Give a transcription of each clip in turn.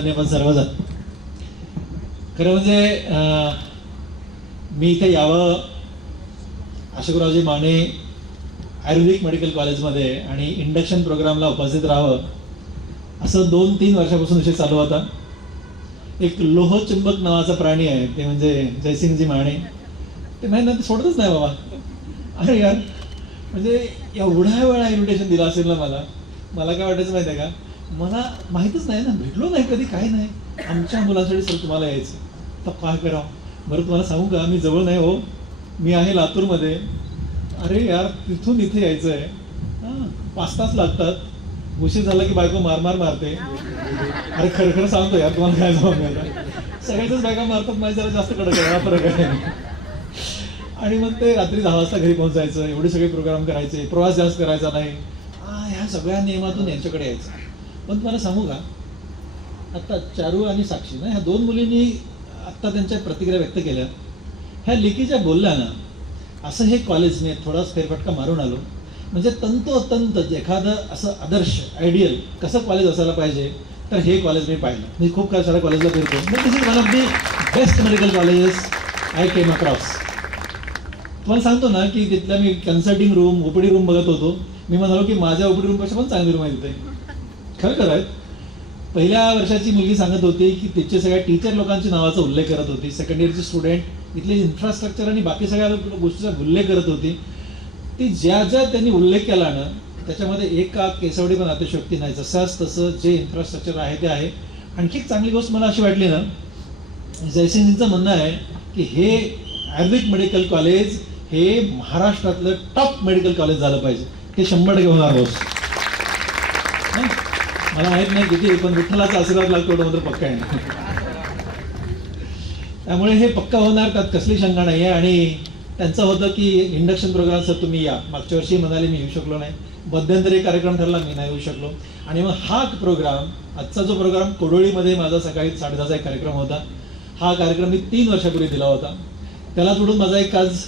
आदरणीय पण सर्वजण. खरं म्हणजे मी इथे यावं, अशोकरावजी माने आयुर्वेदिक मेडिकल कॉलेजमध्ये आणि इंडक्शन प्रोग्रामला उपस्थित राहावं असं 2-3 वर्षापासून विषय चालू होता. एक लोहचुंबक नावाचा प्राणी आहे, ते म्हणजे जयसिंगजी माने. ते नाही ना, ते सोडतच नाही बाबा. अरे यार, म्हणजे एवढ्या वेळा इन्व्हिटेशन दिलं असेल ना मला काय वाटायचं माहिती आहे का, मला माहीतच नाही ना, भेटलो नाही कधी, काय नाही. आमच्या मुलांसाठी सर तुम्हाला यायचं, तर काय करावं बरं. तुम्हाला सांगू का, मी जवळ नाही हो, मी आहे लातूरमध्ये. अरे यार, तिथून इथे यायचं आहे, 5 तास लागतात. उशीर झाला की बायको मारते. अरे खरं सांगतो यार, तुम्हाला काय जबाब नाही आता. सगळ्याच बायका मारतात, माझी जरा जास्त कडक आहे, हा फरक आहे. आणि मग ते रात्री 10 वाजता घरी पोहोचायचं, एवढे सगळे प्रोग्राम करायचे, प्रवास जास्त करायचा नाही. ह्या सगळ्या नियमातून यांच्याकडे यायचं. पण तुम्हाला सांगू का, आत्ता चारू आणि साक्षी ना, ह्या 2 मुलींनी आत्ता त्यांच्या प्रतिक्रिया व्यक्त केल्या. ह्या लेकीच्या बोलल्या ना, असं हे कॉलेज मी थोडाच फेरफटका मारून आलो. म्हणजे तंतोतंत एखादं असं आदर्श आयडियल कसं कॉलेज असायला पाहिजे, तर हे कॉलेज मी पाहिलं. मी खूप काय साऱ्या कॉलेजला फिरतो, but this is one of the best medical colleges I came across. तुम्हाला सांगतो ना की तिथल्या मी कन्सल्टिंग रूम, ओपीडी रूम बघत होतो. मी म्हणालो की माझ्या ओपीडी रूमपेक्षा पण चांगली रूम आहे तिथे. खरं आहेत. पहिल्या वर्षाची मुलगी सांगत होती की तिचे सगळ्या टीचर लोकांची नावाचा उल्लेख करत होती. सेकंड इयरची स्टुडंट इथले इन्फ्रास्ट्रक्चर आणि बाकी सगळ्या गोष्टीचा उल्लेख करत होती. ती ज्या त्यांनी उल्लेख केला ना, त्याच्यामध्ये एका केसवडी पण अतिशयोक्ती नाही. जसंच तसं जे इन्फ्रास्ट्रक्चर आहे ते आहे. आणखी एक चांगली गोष्ट मला अशी वाटली ना, जयसिंगजींचं म्हणणं आहे की हे आयुर्वेदिक मेडिकल कॉलेज हे महाराष्ट्रातलं टॉप मेडिकल कॉलेज झालं पाहिजे. ते 100% होणार रोज. मला माहित नाही किती, पण विठ्ठलाचा आशीर्वाद लागतो एवढं मात्र पक्का आहे. त्यामुळे हे पक्का होणार, त्यात कसली शंका नाही आहे. आणि त्यांचं होतं की इंडक्शन प्रोग्राम सर तुम्ही या. मागच्या वर्षी म्हणाले, मी येऊ शकलो नाही. मध्यंतरी कार्यक्रम ठरला, मी नाही येऊ शकलो. आणि मग हा प्रोग्राम, आजचा जो प्रोग्राम कोडोळीमध्ये माझा सकाळी 10:30चा एक कार्यक्रम होता. हा कार्यक्रम मी 3 वर्षापूर्वी दिला होता. त्याला जोडून माझा एक आज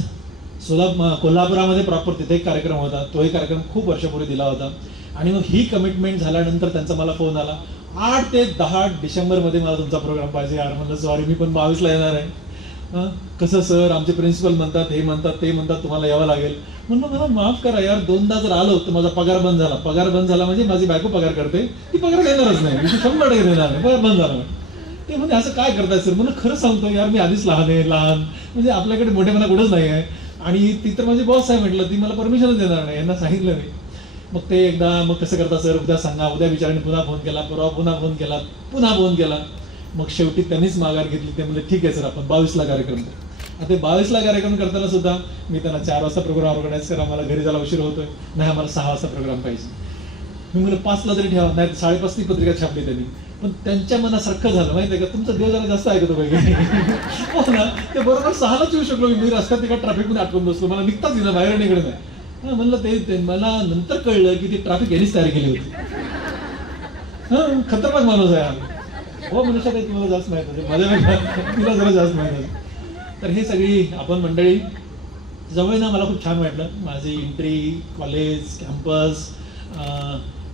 कोल्हापुरामध्ये प्रॉपर तिथे एक कार्यक्रम होता. तोही कार्यक्रम खूप वर्षापूर्वी दिला होता. आणि मग ही कमिटमेंट झाल्यानंतर त्यांचा मला फोन आला, 8 ते 10 डिसेंबरमध्ये मला तुमचा प्रोग्राम पाहिजे. यार म्हणलं सॉरी, मी पण 22ला येणार आहे. कसं सर, आमचे प्रिन्सिपल म्हणतात, हे म्हणतात, ते म्हणतात, तुम्हाला यावं लागेल. म्हणलं मला माफ करा यार, 2दा जर आलो तर माझा पगार बंद झाला. पगार बंद झाला म्हणजे माझी बायको पगार करते, ती पगार देणारच नाही, 100% देणार नाही, पगार बंद झाला. ते म्हणजे असं काय करताय सर. म्हणून खरं सांगतो यार, मी आधीच लहान म्हणजे आपल्याकडे मोठेपणा कुठंच नाही आहे. आणि ती तर माझी बॉस आहे म्हटलं, ती मला परमिशनच देणार नाही, यांना सांगितलं मी. मग ते एकदा, मग कसं करता सर, उद्या सांगा. उद्या विचाराने पुन्हा फोन केला, परवा पुन्हा फोन केला, पुन्हा फोन केला. मग शेवटी त्यांनीच माघार घेतली. ते म्हणजे ठीक आहे सर, आपण 22ला कार्यक्रम करू. आता 22ला कार्यक्रम करताना सुद्धा मी त्यांना 4 वाजता प्रोग्राम ऑर्गनाईज करा, मला घरी जायला उशीर होतोय. नाही, आम्हाला 6 वाजता प्रोग्राम पाहिजे. मी म्हणलं 5ला तरी ठेवा. नाही, 5:30 ती पत्रिका छापली त्यांनी. पण त्यांच्या मनासारखं झालं माहिती आहे का, तुमचा देव जरा जास्त ऐकतो पाहिजे. हो ना, ते बरोबर 6लाच येऊ शकलो. मी रस्त्यात एका ट्रॅफिकमध्ये अटकून बसलो, मला निघताच येईल, बाहेर निघडे नाही. म्हणलं ते मला नंतर कळलं की ती ट्रॅफिक यांनीच तयार केली होती. खतरनाक माणूस आहे. हो, मनुष्य काही तुम्हाला जास्त माहित होते, माझ्यापेक्षा तिला जरा जास्त माहित होते. तर हे सगळी आपण मंडळी जवळ ना, मला खूप छान वाटलं. माझी एंट्री, कॉलेज, कॅम्पस,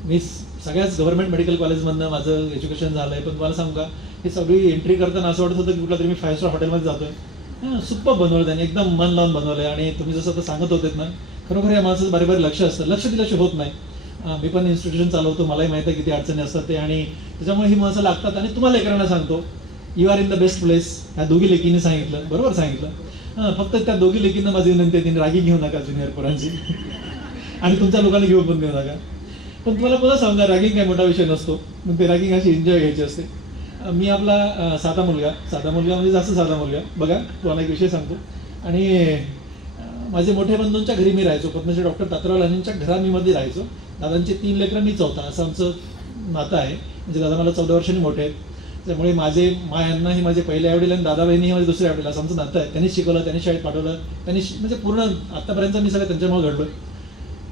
मी सगळ्याच गव्हर्नमेंट मेडिकल कॉलेजमधनं माझं एज्युकेशन झालं आहे. पण तुम्हाला सांगू का, हे सगळी एंट्री करताना असं वाटत होतं की कुठला तरी मी 5 स्टार हॉटेलमध्ये जातोय. सुप्प बनवलं त्याने, एकदम मन लावून बनवलं आहे. आणि तुम्ही जसं आता सांगत होते ना, खरोखर या माणसाचं बारीक लक्ष असतं, लक्ष दिल्याशिवाय होत नाही. मी पण इन्स्टिट्यूशन चालवतो, मलाही माहिती आहे किती अडचणी असतात ते. आणि त्याच्यामुळे ही माणसं लागतात. आणि तुम्हाला लेकरांना सांगतो, you are in the best place. ह्या दोघी लेकीने सांगितलं, बरोबर सांगितलं. फक्त त्या दोघी लेकींना माझी विनंती आहे, तिने रागी घेऊ नका ज्युनियर पोरांची. आणि तुमच्या लोकांना घेऊ पण घेऊ नका. पण तुम्हाला पुन्हा सांगा, रॅगिंग काय मोठा विषय नसतो. मग ते रॅगिंग अशी एन्जॉय घ्यायची असते. मी आपला साधा मुलगा म्हणजे जास्त साधा मुलगा. बघा, तुम्हाला एक विषय सांगतो. आणि माझे मोठे बंधूंच्या घरी मी राहायचो. पद्मश्री डॉक्टर तात्याराव लांजेंच्या घरामध्ये राहायचो. दादांचे 3 लेकरं, मी 4था, असं आमचं नातं आहे. म्हणजे दादा मला 14 वर्षांनी मोठे आहेत. त्यामुळे माझे यांना ही माझे पहिल्या आईवडील आणि दादा बहिणी ही माझे दुसऱ्या आईवडील, असं आमचं नातं आहे. त्यांनी शिकवलं, त्यांनी शाळेत पाठवलं, त्यांनी म्हणजे पूर्ण आत्तापर्यंत मी सगळं त्यांच्यामुळे घडलो.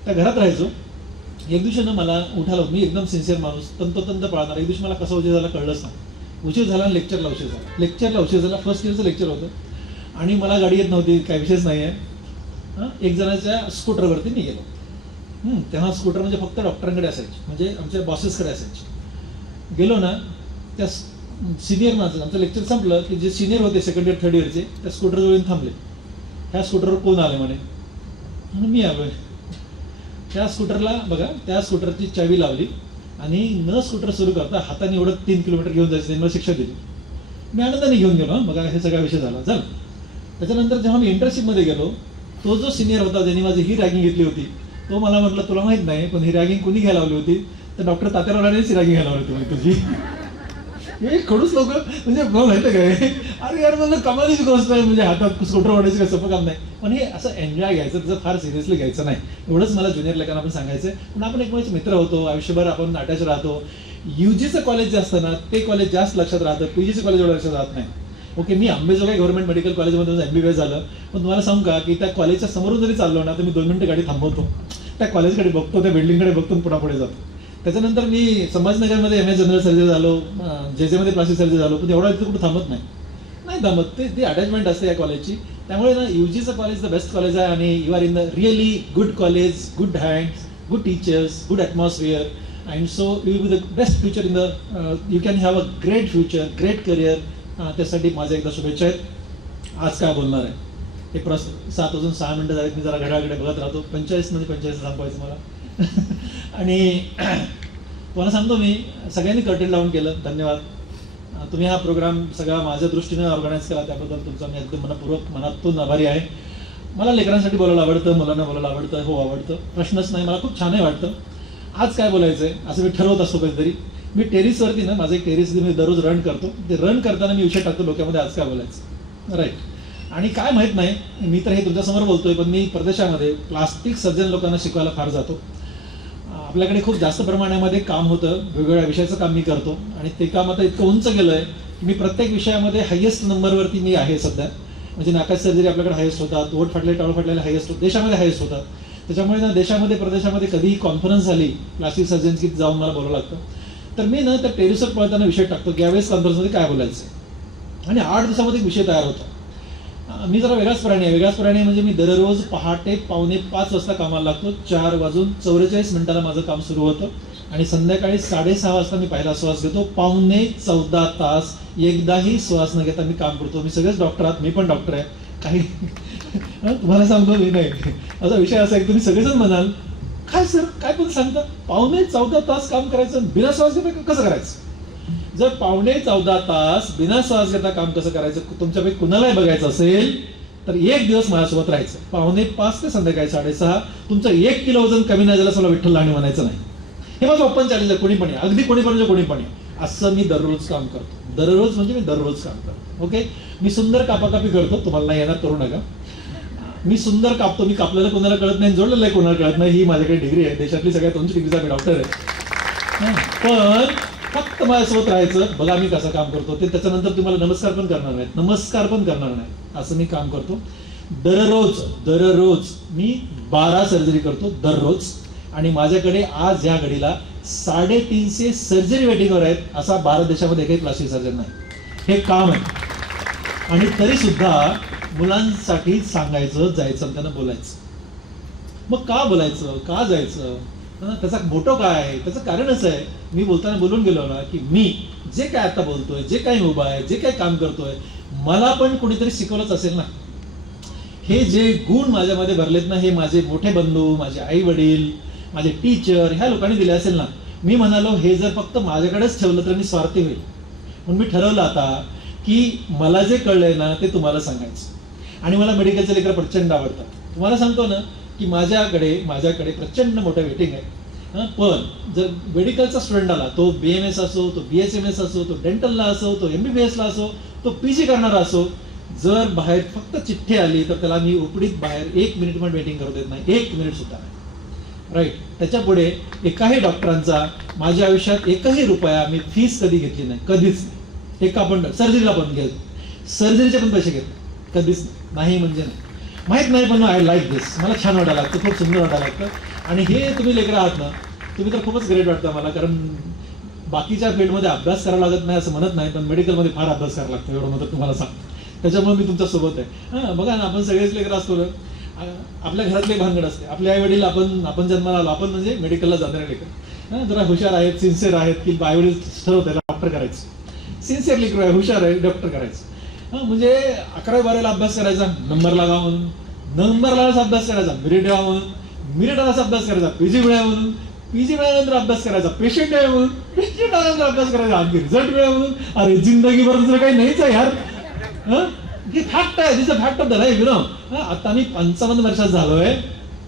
त्या घरात राहायचो. एक दिवशी ना मला उठालो, मी एकदम सिन्सिअर माणूस, तंतोतंत पाळणार. एक दिवशी मला कसा उशीर झाला कळलंच नाही. उशीर झाला आणि लेक्चरला उशीर झाला. फर्स्ट इयरचं लेक्चर होतं. आणि मला गाडी येत नव्हती, काही विषयच नाही आहे. एक जणाच्या स्कूटरवरती मी गेलो. तेव्हा स्कूटर म्हणजे फक्त डॉक्टरांकडे असायची, म्हणजे आमच्या बॉसेसकडे असायची. गेलो ना, त्या सिनियर माणसं, आमचं लेक्चर संपलं की जे सिनियर होते सेकंड इयर थर्ड इयरचे त्या स्कूटरजवळ येऊन थांबले. ह्या स्कूटरवर कोण आले म्हणे? म्हणून मी आलोय. त्या स्कूटरला बघा, त्या स्कूटरची चावी लावली आणि न स्कूटर सुरू करता हाताने एवढं 3 किलोमीटर घेऊन जायचं, त्यांनी मला शिक्षा दिली. मी आनंदाने घेऊन गेलो. बघा हे सगळा विषय झाला. त्याच्यानंतर जेव्हा मी इंटर्नशिपमध्ये गेलो, तो जो सिनियर होता ज्यांनी माझी ही रॅगिंग घेतली होती तो मला म्हटलं, तुला माहित नाही पण ही रॅगिंग कुणी घ्यायला लावली होती? तर डॉक्टर तात्यारावांनीच ही रॅगिंग घ्यायला लावली होती तुझी. हे खडूस लोक म्हणजे माहिती काय, अरे यार मला कमालीची गोष्ट आहे, म्हणजे हातात स्कूटर वाढायचं काय सोपं काम नाही. पण हे असं एन्जॉय घ्यायचं, त्याचं फार सिरियसली घ्यायचं नाही, एवढंच मला ज्युनियर लोकांना आपण सांगायचं. पण आपण एकमेकांचे मित्र होतो, आयुष्यभर आपण अटॅच राहतो. UGचं कॉलेज जे असतं ना ते कॉलेज जास्त लक्षात राहतं, PGचं कॉलेज एवढं लक्षात राहत नाही. ओके, मी अंबेजोगाई गव्हर्नमेंट मेडिकल कॉलेजमधून MBBS झालं. पण तुम्हाला सांगू का की त्या कॉलेजच्या समोरून जरी चाललो ना तर मी 2 मिनिटं गाडी थांबवतो, त्या कॉलेजकडे बघतो, त्या बिल्डिंगकडे बघतो, पुढे जातो. त्याच्यानंतर मी संभाजीनगरमध्ये MS जनरल सर्जरी झालो, JJमध्ये प्लास्टिक सर्जरी झालो. पण एवढा कुठं थांबत नाही थांबत. ती अटॅचमेंट असते या कॉलेजची. त्यामुळे ना UGचं कॉलेज द बेस्ट कॉलेज आहे आणि you are in the really good college, good hands, good teachers, good atmosphere. And so you will be the best future in the, you can have a great future, great career. त्यासाठी माझ्या एकदा शुभेच्छा आहेत. आज काय बोलणार आहे हे 7 वाजून 6 मिनिटं झालीत. मी जरा घड्याळकडे बघत राहतो. 45 मध्ये 45 संपवायचं मला. आणि तुम्हाला सांगतो मी, सगळ्यांनी कर्टेन लावून केलं, धन्यवाद. तुम्ही हा प्रोग्राम सगळा माझ्या दृष्टीने ऑर्गनाईज केला, त्याबद्दल तुमचा मी एकदम मनातून आभारी आहे. मला लेकरांसाठी बोलायला आवडतं, मुलांना बोलायला आवडतं, हो आवडतं, प्रश्नच नाही. मला खूप छानही वाटतं. आज काय बोलायचं आहे असं मी ठरवत असतो कधीतरी. मी टेरिसवरती ना, माझं एक टेरिस मी दररोज रन करतो. ते रन करताना मी विषय टाकतो डोक्यामध्ये, आज काय बोलायचं, राईट. आणि काय माहीत नाही, मी तर हे तुमच्यासमोर बोलतोय, पण मी परदेशामध्ये प्लास्टिक सर्जन लोकांना शिकवायला फार जातो. आपल्याकडे खूप जास्त प्रमाणामध्ये काम होतं, वेगवेगळ्या विषयाचं काम मी करतो. आणि ते काम आता इतकं उंच गेलं आहे की मी प्रत्येक विषयामध्ये हायेस्ट नंबरवरती मी आहे सध्या. म्हणजे नाकाच सर्जरी आपल्याकडे हायेस्ट होतात, ओठ फाटले टाळ फाटलेले हायेस्ट होतात, देशामध्ये हायेस्ट होतात. त्याच्यामुळे ना देशामध्ये प्रदेशामध्ये कधीही कॉन्फरन्स झाली प्लास्टिक सर्जन्सची जाऊन मला बोलावं लागतं. तर मी ना त्या टेरिसवर पळताना विषय टाकतो की यावेळेस कॉन्फरन्समध्ये काय बोलायचं. आणि 8 दिवसामध्ये एक विषय तयार होतो. मी जरा वेगळाच प्राणी म्हणजे मी दररोज पहाटे 4:45 वाजता कामाला लागतो. 4:44 माझं काम सुरू होतं आणि संध्याकाळी 6:30 वाजता मी पहिला श्वास घेतो. 14.25 तास एकदाही श्वास न घेता मी काम करतो. मी सगळेच डॉक्टर आहात, मी पण डॉक्टर आहे. काही तुम्हाला सांगतो मी नाही, असा विषय असा आहे की तुम्ही सगळेजण म्हणाल काय सर काय पण सांगता, 14.25 तास काम करायचं बिना श्वास घेता कसं करायचं. जर 14.25 तास बिना श्वास घेता काम कसं करायचं तुमच्यापैकी कुणालाही बघायचं असेल तर एक दिवस माझ्यासोबत राहायचं. 4:45 ते संध्याकाळी 6:30. तुमचं 1 किलो वजन कमी नाही झालं मला विठ्ठल लावणी म्हणायचं नाही. हे माझं ओपन चॅलेंज आहे. कोणी पण आहे, अगदी कोणी पण कोणी पण आहे. असं मी दररोज काम करतो. दररोज म्हणजे मी दररोज काम करतो. ओके, मी सुंदर कापाकापी करतो, तुम्हाला नाही येणार करू नका. मी सुंदर कापतो. मी कापलेलं कोणाला कळत नाही, जोडलेलं आहे कोणाला कळत नाही. ही माझ्याकडे डिग्री आहे, देशातली सगळ्यात उंच डिग्रीचा मी डॉक्टर आहे. पण फक्त माझ्यासोबत राहायचं, बघा मी कसं काम करतो ते. त्याच्यानंतर तुम्हाला नमस्कार पण करणार नाही, असं मी काम करतो. दररोज मी 12 सर्जरी करतो दररोज. आणि माझ्याकडे आज या घडीला 350 सर्जरी वेटिंगवर आहेत. असा भारत देशामध्ये काही प्लास्टिक सर्जन नाही. हे काम आहे. आणि तरी सुद्धा मुलांसाठी सांगायचं, जायचं, त्यांना बोलायचं. मग का बोलायचं, का जायचं, त्याचा मोठं काय आहे, त्याचं कारणच आहे. मी बोलताना बोलून गेलो ना की मी जे काय आता बोलतोय, जे काही उभा आहे, जे काही काम करतोय, मला पण कोणीतरी शिकवलंच असेल ना. हे जे गुण माझ्यामध्ये भरलेत ना, हे माझे मोठे बंधू, माझे आई वडील, माझे टीचर, ह्या लोकांनी दिले असेल ना. मी म्हणालो हे जर फक्त माझ्याकडेच ठेवलं तर मी स्वार्थी होईल. म्हणून मी ठरवलं आता की मला जे कळलंय ना ते तुम्हाला सांगायचं. आणि मला मेडिकलचे लेकर प्रचंड आवडतात. तुम्हाला सांगतो ना की माझ्याकडे प्रचंड मोठं वेटिंग आहे. पण जर मेडिकलचा स्टुडंट आला, तो BMS असो, तो BHMS असो, तो डेंटलला असो, तो MBBS ला असो, तो PG करणारा असो, जर बाहेर फक्त चिठ्ठी आली तर त्याला मी उपडीत बाहेर 1 मिनिट पण वेटिंग करू देत नाही, 1 मिनिट सुद्धा नाही. राईट. त्याच्या पुढे एकाही डॉक्टरांचा माझ्या आयुष्यात एकही रुपया मी फीस कधी घेतली नाही, कधीच नाही. एका पण सर्जरीला पण घेत, सर्जरीचे पण पैसे घेत कधीच नाही, म्हणजे नाही. माहीत नाही पण आय लाईक दिस. मला छान वाटायला लागतं, खूप सुंदर वाटायला लागतं. आणि हे तुम्ही लेकरं आहात ना, तुम्ही तर खूपच ग्रेट वाटतं मला. कारण बाकीच्या फील्डमध्ये अभ्यास करायला लागत नाही असं म्हणत नाही, पण मेडिकलमध्ये फार अभ्यास करायला लागतो, एवढं मदत तुम्हाला सांगतो. त्याच्यामुळे मी तुमच्या सोबत आहे. बघा ना, आपण सगळेच लेकरं असतो ना, आपल्या घरातले भानगड असते. आपले आई वडील आपण जन्माला आलो, आपण म्हणजे मेडिकलला जाणारे लेकर जरा हुशार आहेत, सिन्सिअर आहेत की आई वडील ठरवत आहे डॉक्टर करायचं. सिन्सिअरली हुशार आहे, डॉक्टर करायचं. म्हणजे 11वी-12वीला अभ्यास करायचा, नंबर लागा म्हणून, नंबरलाच अभ्यास करायचा, मेरिट यावं म्हणून, मेरिटलाच अभ्यास करायचा, पीजी मिळावं म्हणून, पीजी मिळाल्यानंतर अभ्यास करायचा, पेशंट आहे म्हणून, पेशंट आल्यानंतर अभ्यास करायचा, आणखी रिझल्ट मिळावा म्हणून. अरे जिंदगीभर दुसरं काही नाहीच आहे यार. हे फॅक्ट आहे, this a fact of the life, you know. आता मी 55 वर्षात झालोय.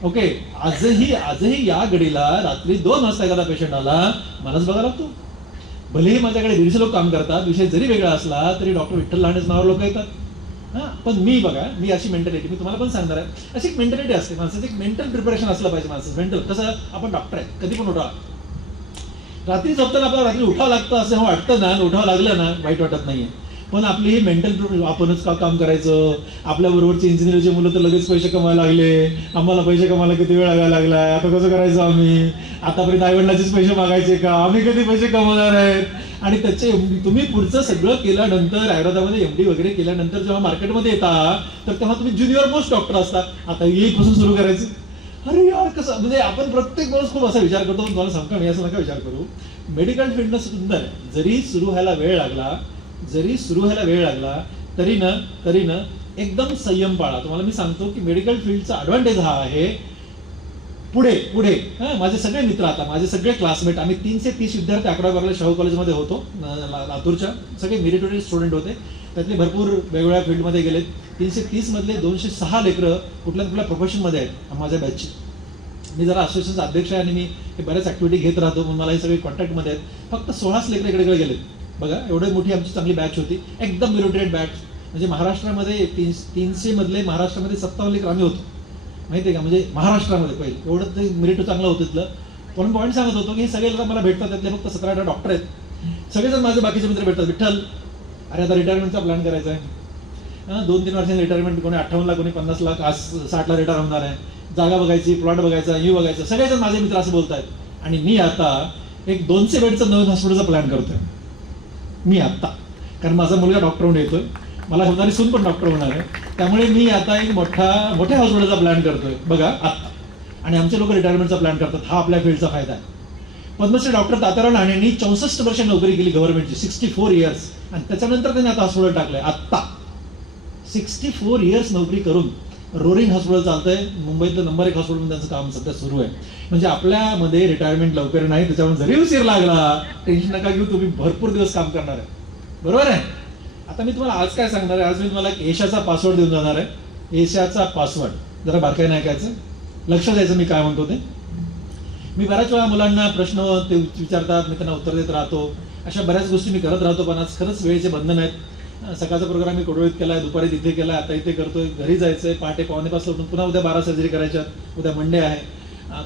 ओके, आजही या घडीला रात्री 2 वाजता एखादा पेशंट आला, मलाच बघायला लागतो. भलेही माझ्याकडे 150 लोक काम करतात, विषय जरी वेगळा असला तरी डॉक्टर विठ्ठल लांडेच नावावर लोक येतात. पण मी बघा, मी अशी मेंटॅलिटी, मी तुम्हाला पण सांगणार आहे, अशी एक मेंटॅलिटी असते माणसाचं, एक मेंटल प्रिपरेशन असलं पाहिजे माणसाचं. मेंटल कसं, आपण डॉक्टर आहे, कधी पण उठा, रात्री झोपताना आपल्याला रात्री उठावं लागतं असं वाटतं ना, उठावं लागलं ना वाईट वाटत नाहीये. पण आपली ही मेंटल, आपणच का काम करायचं, आपल्या बरोबरचे इंजिनिअरचे मुलं तर लगेच पैसे कमायला लागले, आम्हाला पैसे कमायला किती वेळ लागायला लागलाय, आता कसं करायचं आम्ही, आतापर्यंत आईवडिलाचेच पैसे मागायचे का, आम्ही कधी पैसे कमवणार आहेत. आणि त्याचे तुम्ही पुढचं सगळं केल्यानंतर, आयुर्वेदामध्ये एमडी वगैरे केल्यानंतर जेव्हा मार्केटमध्ये येतात, तर तेव्हा तुम्ही ज्युनियर मोस्ट डॉक्टर असता. आता येईपासून सुरू करायचं. अरे यार कसं, म्हणजे आपण प्रत्येक माणूस खूप असा विचार करतो. तुम्हाला सांगतो मी, असं नका विचार करू. मेडिकल फील्डनं सुंदर आहे, जरी सुरू व्हायला वेळ लागला तरी ना एकदम संयम पाळा. तुम्हाला मी सांगतो की मेडिकल फील्डचा ऍडव्हान्टेज हा आहे, पुढे माझे सगळे मित्र, आता माझे सगळे क्लासमेट, आम्ही 330 विद्यार्थी 11वी-12वीला शाहू कॉलेजमध्ये होतो, लातूरच्या, सगळे मेरिटोरियस स्टुडंट होते. त्यातले भरपूर वेगवेगळ्या फील्डमध्ये गेलेत. 330 मधले 206 लेकरं कुठल्या प्रोफेशनमध्ये आहेत माझ्या बॅचची. मी जरा असोसिएशनचा अध्यक्ष आहे आणि मी हे बऱ्याच ऍक्टिव्हिटी घेत राहतो, म्हणून मला हे सगळे कॉन्टॅक्टमध्ये आहेत. फक्त 16 लेकरं इकडे गेलेत. बघा, एवढी मोठी आमची चांगली बॅच होती, एकदम मेरिटोरियस बॅच. म्हणजे महाराष्ट्रामध्ये 300 मधले महाराष्ट्रामध्ये 57 लेकर आम्ही होतो, माहिती आहे का. म्हणजे महाराष्ट्रामध्ये पहिले एवढं ते मेरिट चांगलं होतं तिथलं. पण पॉईंट सांगत होतो की हे सगळे लोक मला भेटतात, त्यातले फक्त 17-18 डॉक्टर आहेत. सगळेजण माझे बाकीचे मित्र भेटतात. विठ्ठल, अरे आता रिटायरमेंटचा प्लॅन करायचा आहे, 2-3 वर्षांनी रिटायरमेंट, कोणी 58 लाख, कोणी 50 लाख, आज 60 ला रिटायर होणार आहे, जागा बघायची, प्लॉट बघायचा, बघायचं. सगळेजण माझे मित्र असं बोलत आहेत. आणि मी आता एक 200 बेडचं नवीन हॉस्पिटलचा प्लॅन करतोय मी आत्ता, कारण माझा मुलगा डॉक्टर होऊन येतोय, मला होणारी सून पण डॉक्टर होणार आहे. त्यामुळे मी आता एक मोठ्या हॉस्पिटलचा प्लॅन करतोय बघा आत्ता. आणि आमचे लोक रिटायरमेंटचा प्लॅन करतात. हा आपल्या फील्डचा फायदा आहे. पद्मश्री डॉक्टर तात्याराव लांडेंनी 64 वर्ष नोकरी केली गव्हर्नमेंटची, 64 इयर्स. आणि त्याच्यानंतर त्यांनी आता हॉस्पिटल टाकलंय. आत्ता 64 इयर्स नोकरी करून रोरिंग हॉस्पिटल चालतंय, मुंबईतलं नंबर 1 हॉस्पिटल त्यांचं काम सध्या सुरू आहे. म्हणजे आपल्यामध्ये रिटायरमेंट लवकर नाही, त्याच्यामुळे जरी उशीर लागला टेन्शन नका घेऊ, तुम्ही भरपूर दिवस काम करणार आहे. बरोबर आहे. आता मी तुम्हाला आज काय सांगणार आहे, आज मी तुम्हाला एक एशियाचा पासवर्ड देऊन जाणार आहे. एशियाचा पासवर्ड जरा बारकाईने ऐकायचं, लक्ष द्यायचं मी काय म्हणतो ते. मी बऱ्याच वेळा मुलांना प्रश्न ते विचारतात, मी त्यांना उत्तर देत राहतो, अशा बऱ्याच गोष्टी मी करत राहतो. पण आज खरंच वेळेचे बंधन आहेत. सकाळचा प्रोग्राम मी कोडोळीत केलाय, दुपारी तिथे केलाय, आता इथे करतोय, घरी जायचंय, पहाटे 5:45 उठून पुन्हा उद्या 12 सर्जरी करायच्या, उद्या मंडे आहे.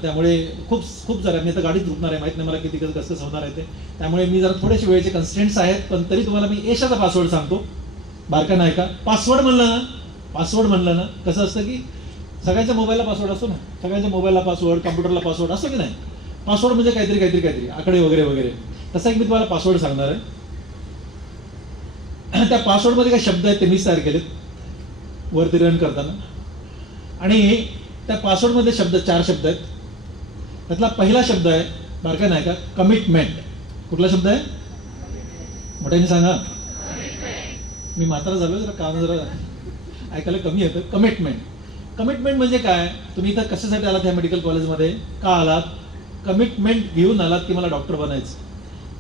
त्यामुळे खूप जरा, मी आता गाडीत झोपणार आहे, माहित नाही मला किती कसं होणार आहे ते. त्यामुळे मी जरा थोडेसे वेळेचे कन्स्ट्रेंट्स आहेत, पण तरी तुम्हाला मी एशियाचा पासवर्ड सांगतो, बारका नाही का. पासवर्ड म्हणलं ना कसं असतं की सगळ्यांच्या मोबाईलला पासवर्ड असतो ना, सगळ्यांच्या मोबाईलला पासवर्ड, कम्प्युटरला पासवर्ड असतो की नाही. पासवर्ड म्हणजे काहीतरी आकडे वगैरे. तसा एक मी तुम्हाला पासवर्ड सांगणार आहे. त्या पासवर्डमध्ये काही शब्द आहेत ते मीच तयार केलेत वरती रन करताना. आणि त्या पासवर्डमध्ये 4 शब्द आहेत. त्यातला पहिला शब्द आहे, बारका नाही का, कमिटमेंट. कुठला शब्द आहे, मोठ्याने सांगा. मी मात्र झालो, जरा काम जरा ऐकायला कमी येतं. कमिटमेंट म्हणजे काय, तुम्ही इथं कशासाठी आलात ह्या मेडिकल कॉलेजमध्ये, का आलात, कमिटमेंट घेऊन आलात की मला डॉक्टर बनायचं,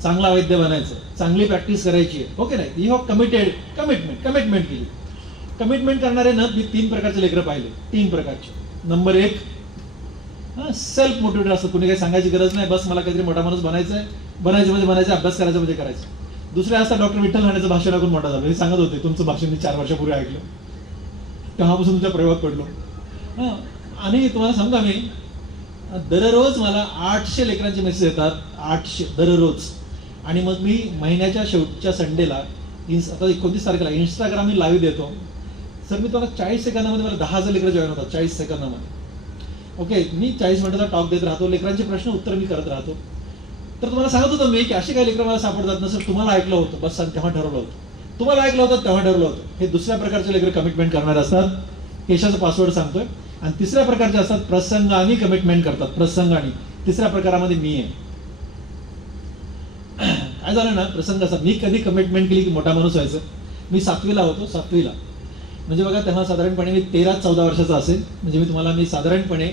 चांगला वैद्य बनायचं, चांगली प्रॅक्टिस करायची आहे. ओके नाही, यू हॅव कमिटमेंट केली. कमिटमेंट करणारे ना मी 3 प्रकारचे लेकरं पाहिले, 3 प्रकारचे. नंबर 1, सेल्फ मोटिवेटेड असतं, कुणी काही सांगायची गरज नाही, बस मला काहीतरी मोठा माणूस बनायचं आहे, बनायचं, अभ्यास करायचा म्हणजे करायचं. दुसरे असतात डॉक्टर विठ्ठल लांडेचं भाषण ऐकून मोठा झालो, हे सांगत होते, तुमचं भाषण मी 4 वर्षापूर्वी ऐकलं, तेव्हापासून तुमच्या प्रयोगात पडलो. आणि तुम्हाला सांगा, मी दररोज मला 800 लेकरांचे मेसेज येतात, 800 दररोज. आणि मग मी महिन्याच्या शेवटच्या संडेला, आता 29 तारखेला इंस्टाग्राम मी लाईव्ह देतो. सर मी तुम्हाला 40 सेकंदामध्ये मला 10,000 लेकरं जॉईन होतात 40 सेकंदामध्ये. ओके, मी 40 मिनिटाचा टॉक देत राहतो, लेकरांचे प्रश्न उत्तर मी करत राहतो. तर तुम्हाला सांगत होतो मी की असे काही लेकरं मला सापडतात ना सर, तुम्हाला ऐकलं होतं बस, तेव्हा ठरवलं होतं, तुम्हाला ऐकलं होतं तेव्हा ठरवलं होतं. हे दुसऱ्या प्रकारचे लेकरं कमिटमेंट करणारे असतात. केशाचा पासवर्ड सांगतोय. आणि तिसऱ्या प्रकारचे असतात प्रसंगाने कमिटमेंट करतात, प्रसंगाने. तिसऱ्या प्रकारामध्ये मी आहे. काय झालं ना, प्रसंग असा, मी कधी कमिटमेंट केली की मोठा माणूस व्हायचं, मी 7वीला होतो. 7वीला म्हणजे बघा, तेव्हा साधारणपणे मी 13-14 वर्षाचा असेल. म्हणजे मी साधारणपणे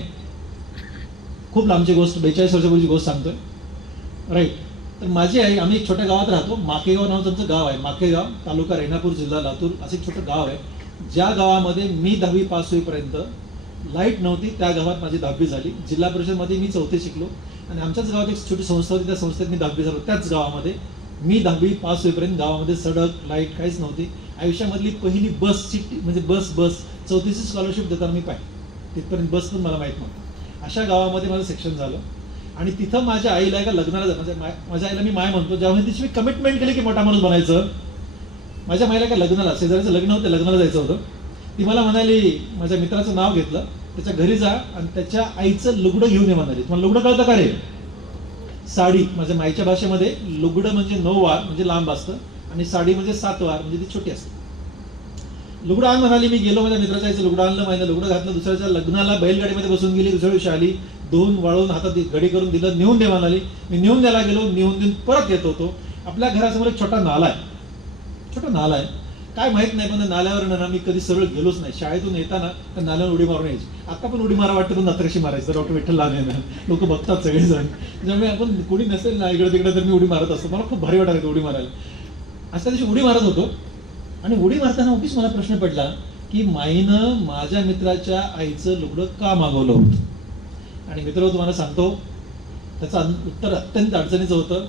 खूप लांबची गोष्ट, 42 वर्षापूर्वीची गोष्ट सांगतोय, राईट. तर माझी आई, आम्ही एक छोट्या गावात राहतो, माकेगाव नावाचं आमचं गाव आहे. माकेगाव, तालुका रेणापूर, जिल्हा लातूर, असं एक छोटं गाव आहे. ज्या गावामध्ये मी 10वी पास होईपर्यंत लाईट नव्हती, त्या गावात माझी 10वी झाली. जिल्हा परिषदमध्ये मी 4थी शिकलो आणि आमच्याच गावात एक छोटी संस्था होती, त्या संस्थेत मी 10वी झालो. त्याच गावामध्ये मी 10वी पास होईपर्यंत गावामध्ये सडक, लाईट काहीच नव्हती. आयुष्यामधली पहिली बसची, म्हणजे बस 34ची स्कॉलरशिप देताना मी पाहिजे, तिथपर्यंत बस पण मला माहीत नव्हतं. अशा गावामध्ये माझं सेक्शन झालं आणि तिथं माझ्या आईला एका लग्नाला, माझ्या आईला मी माय म्हणतो, ज्यावेळी तिची मी कमिटमेंट केली की मोठा माणूस बनायचं, माझ्या माईला एका लग्नाला, शेजारीचं लग्न होतं, लग्नाला जायचं होतं. ती मला म्हणाली, माझ्या मित्राचं नाव घेतलं, त्याच्या घरी जा आणि त्याच्या आईचं लुगडं घेऊन ये म्हणाली. तुम्हाला लुगडं कळतं का रे? साडी. माझ्या माईच्या भाषेमध्ये लुगडं म्हणजे 9 वार म्हणजे लांब असतं आणि साडी म्हणजे 7 वार म्हणजे ती छोटी असते. लुगडं आण म्हणाली. मी गेलो, माझ्या मित्राच्या आईचं लुगडं आणलं, माझं लुगडं घातलं, दुसऱ्याच्या लग्नाला बैलगाडीमध्ये बसून गेली. दुसऱ्या दिवशी आली, धुवून वाळून हातात घडी करून दिलं, नेऊन दे म्हणाली. मी नेऊन द्यायला गेलो, नेऊन देऊन परत येत होतो. आपल्या घरासमोर एक छोटा नाला आहे, काय माहित नाही, पण नाल्यावर ना मी कधी सरळ गेलोच नाही. शाळेतून येताना त्या नाल्यावर उडी मारून यायची. आता पण उडी मारा वाटतं, पण नत्रशी मारायचं. डॉक्टर विठ्ठल लावणे ना, लोक बघतात सगळेजण. त्यामुळे आपण कुणी नसेल ना इकडे तिकडे तर मी उडी मारत असतो. मला खूप भारी वाटायचं उडी मारायला. आज त्या दिवशी उडी मारत होतो आणि उडी मारताना उगीच मला प्रश्न पडला की माईनं माझ्या मित्राच्या आईचं लुगडं का मागवलं होतं. आणि मित्र, तुम्हाला सांगतो, त्याचं उत्तर अत्यंत अडचणीचं होतं.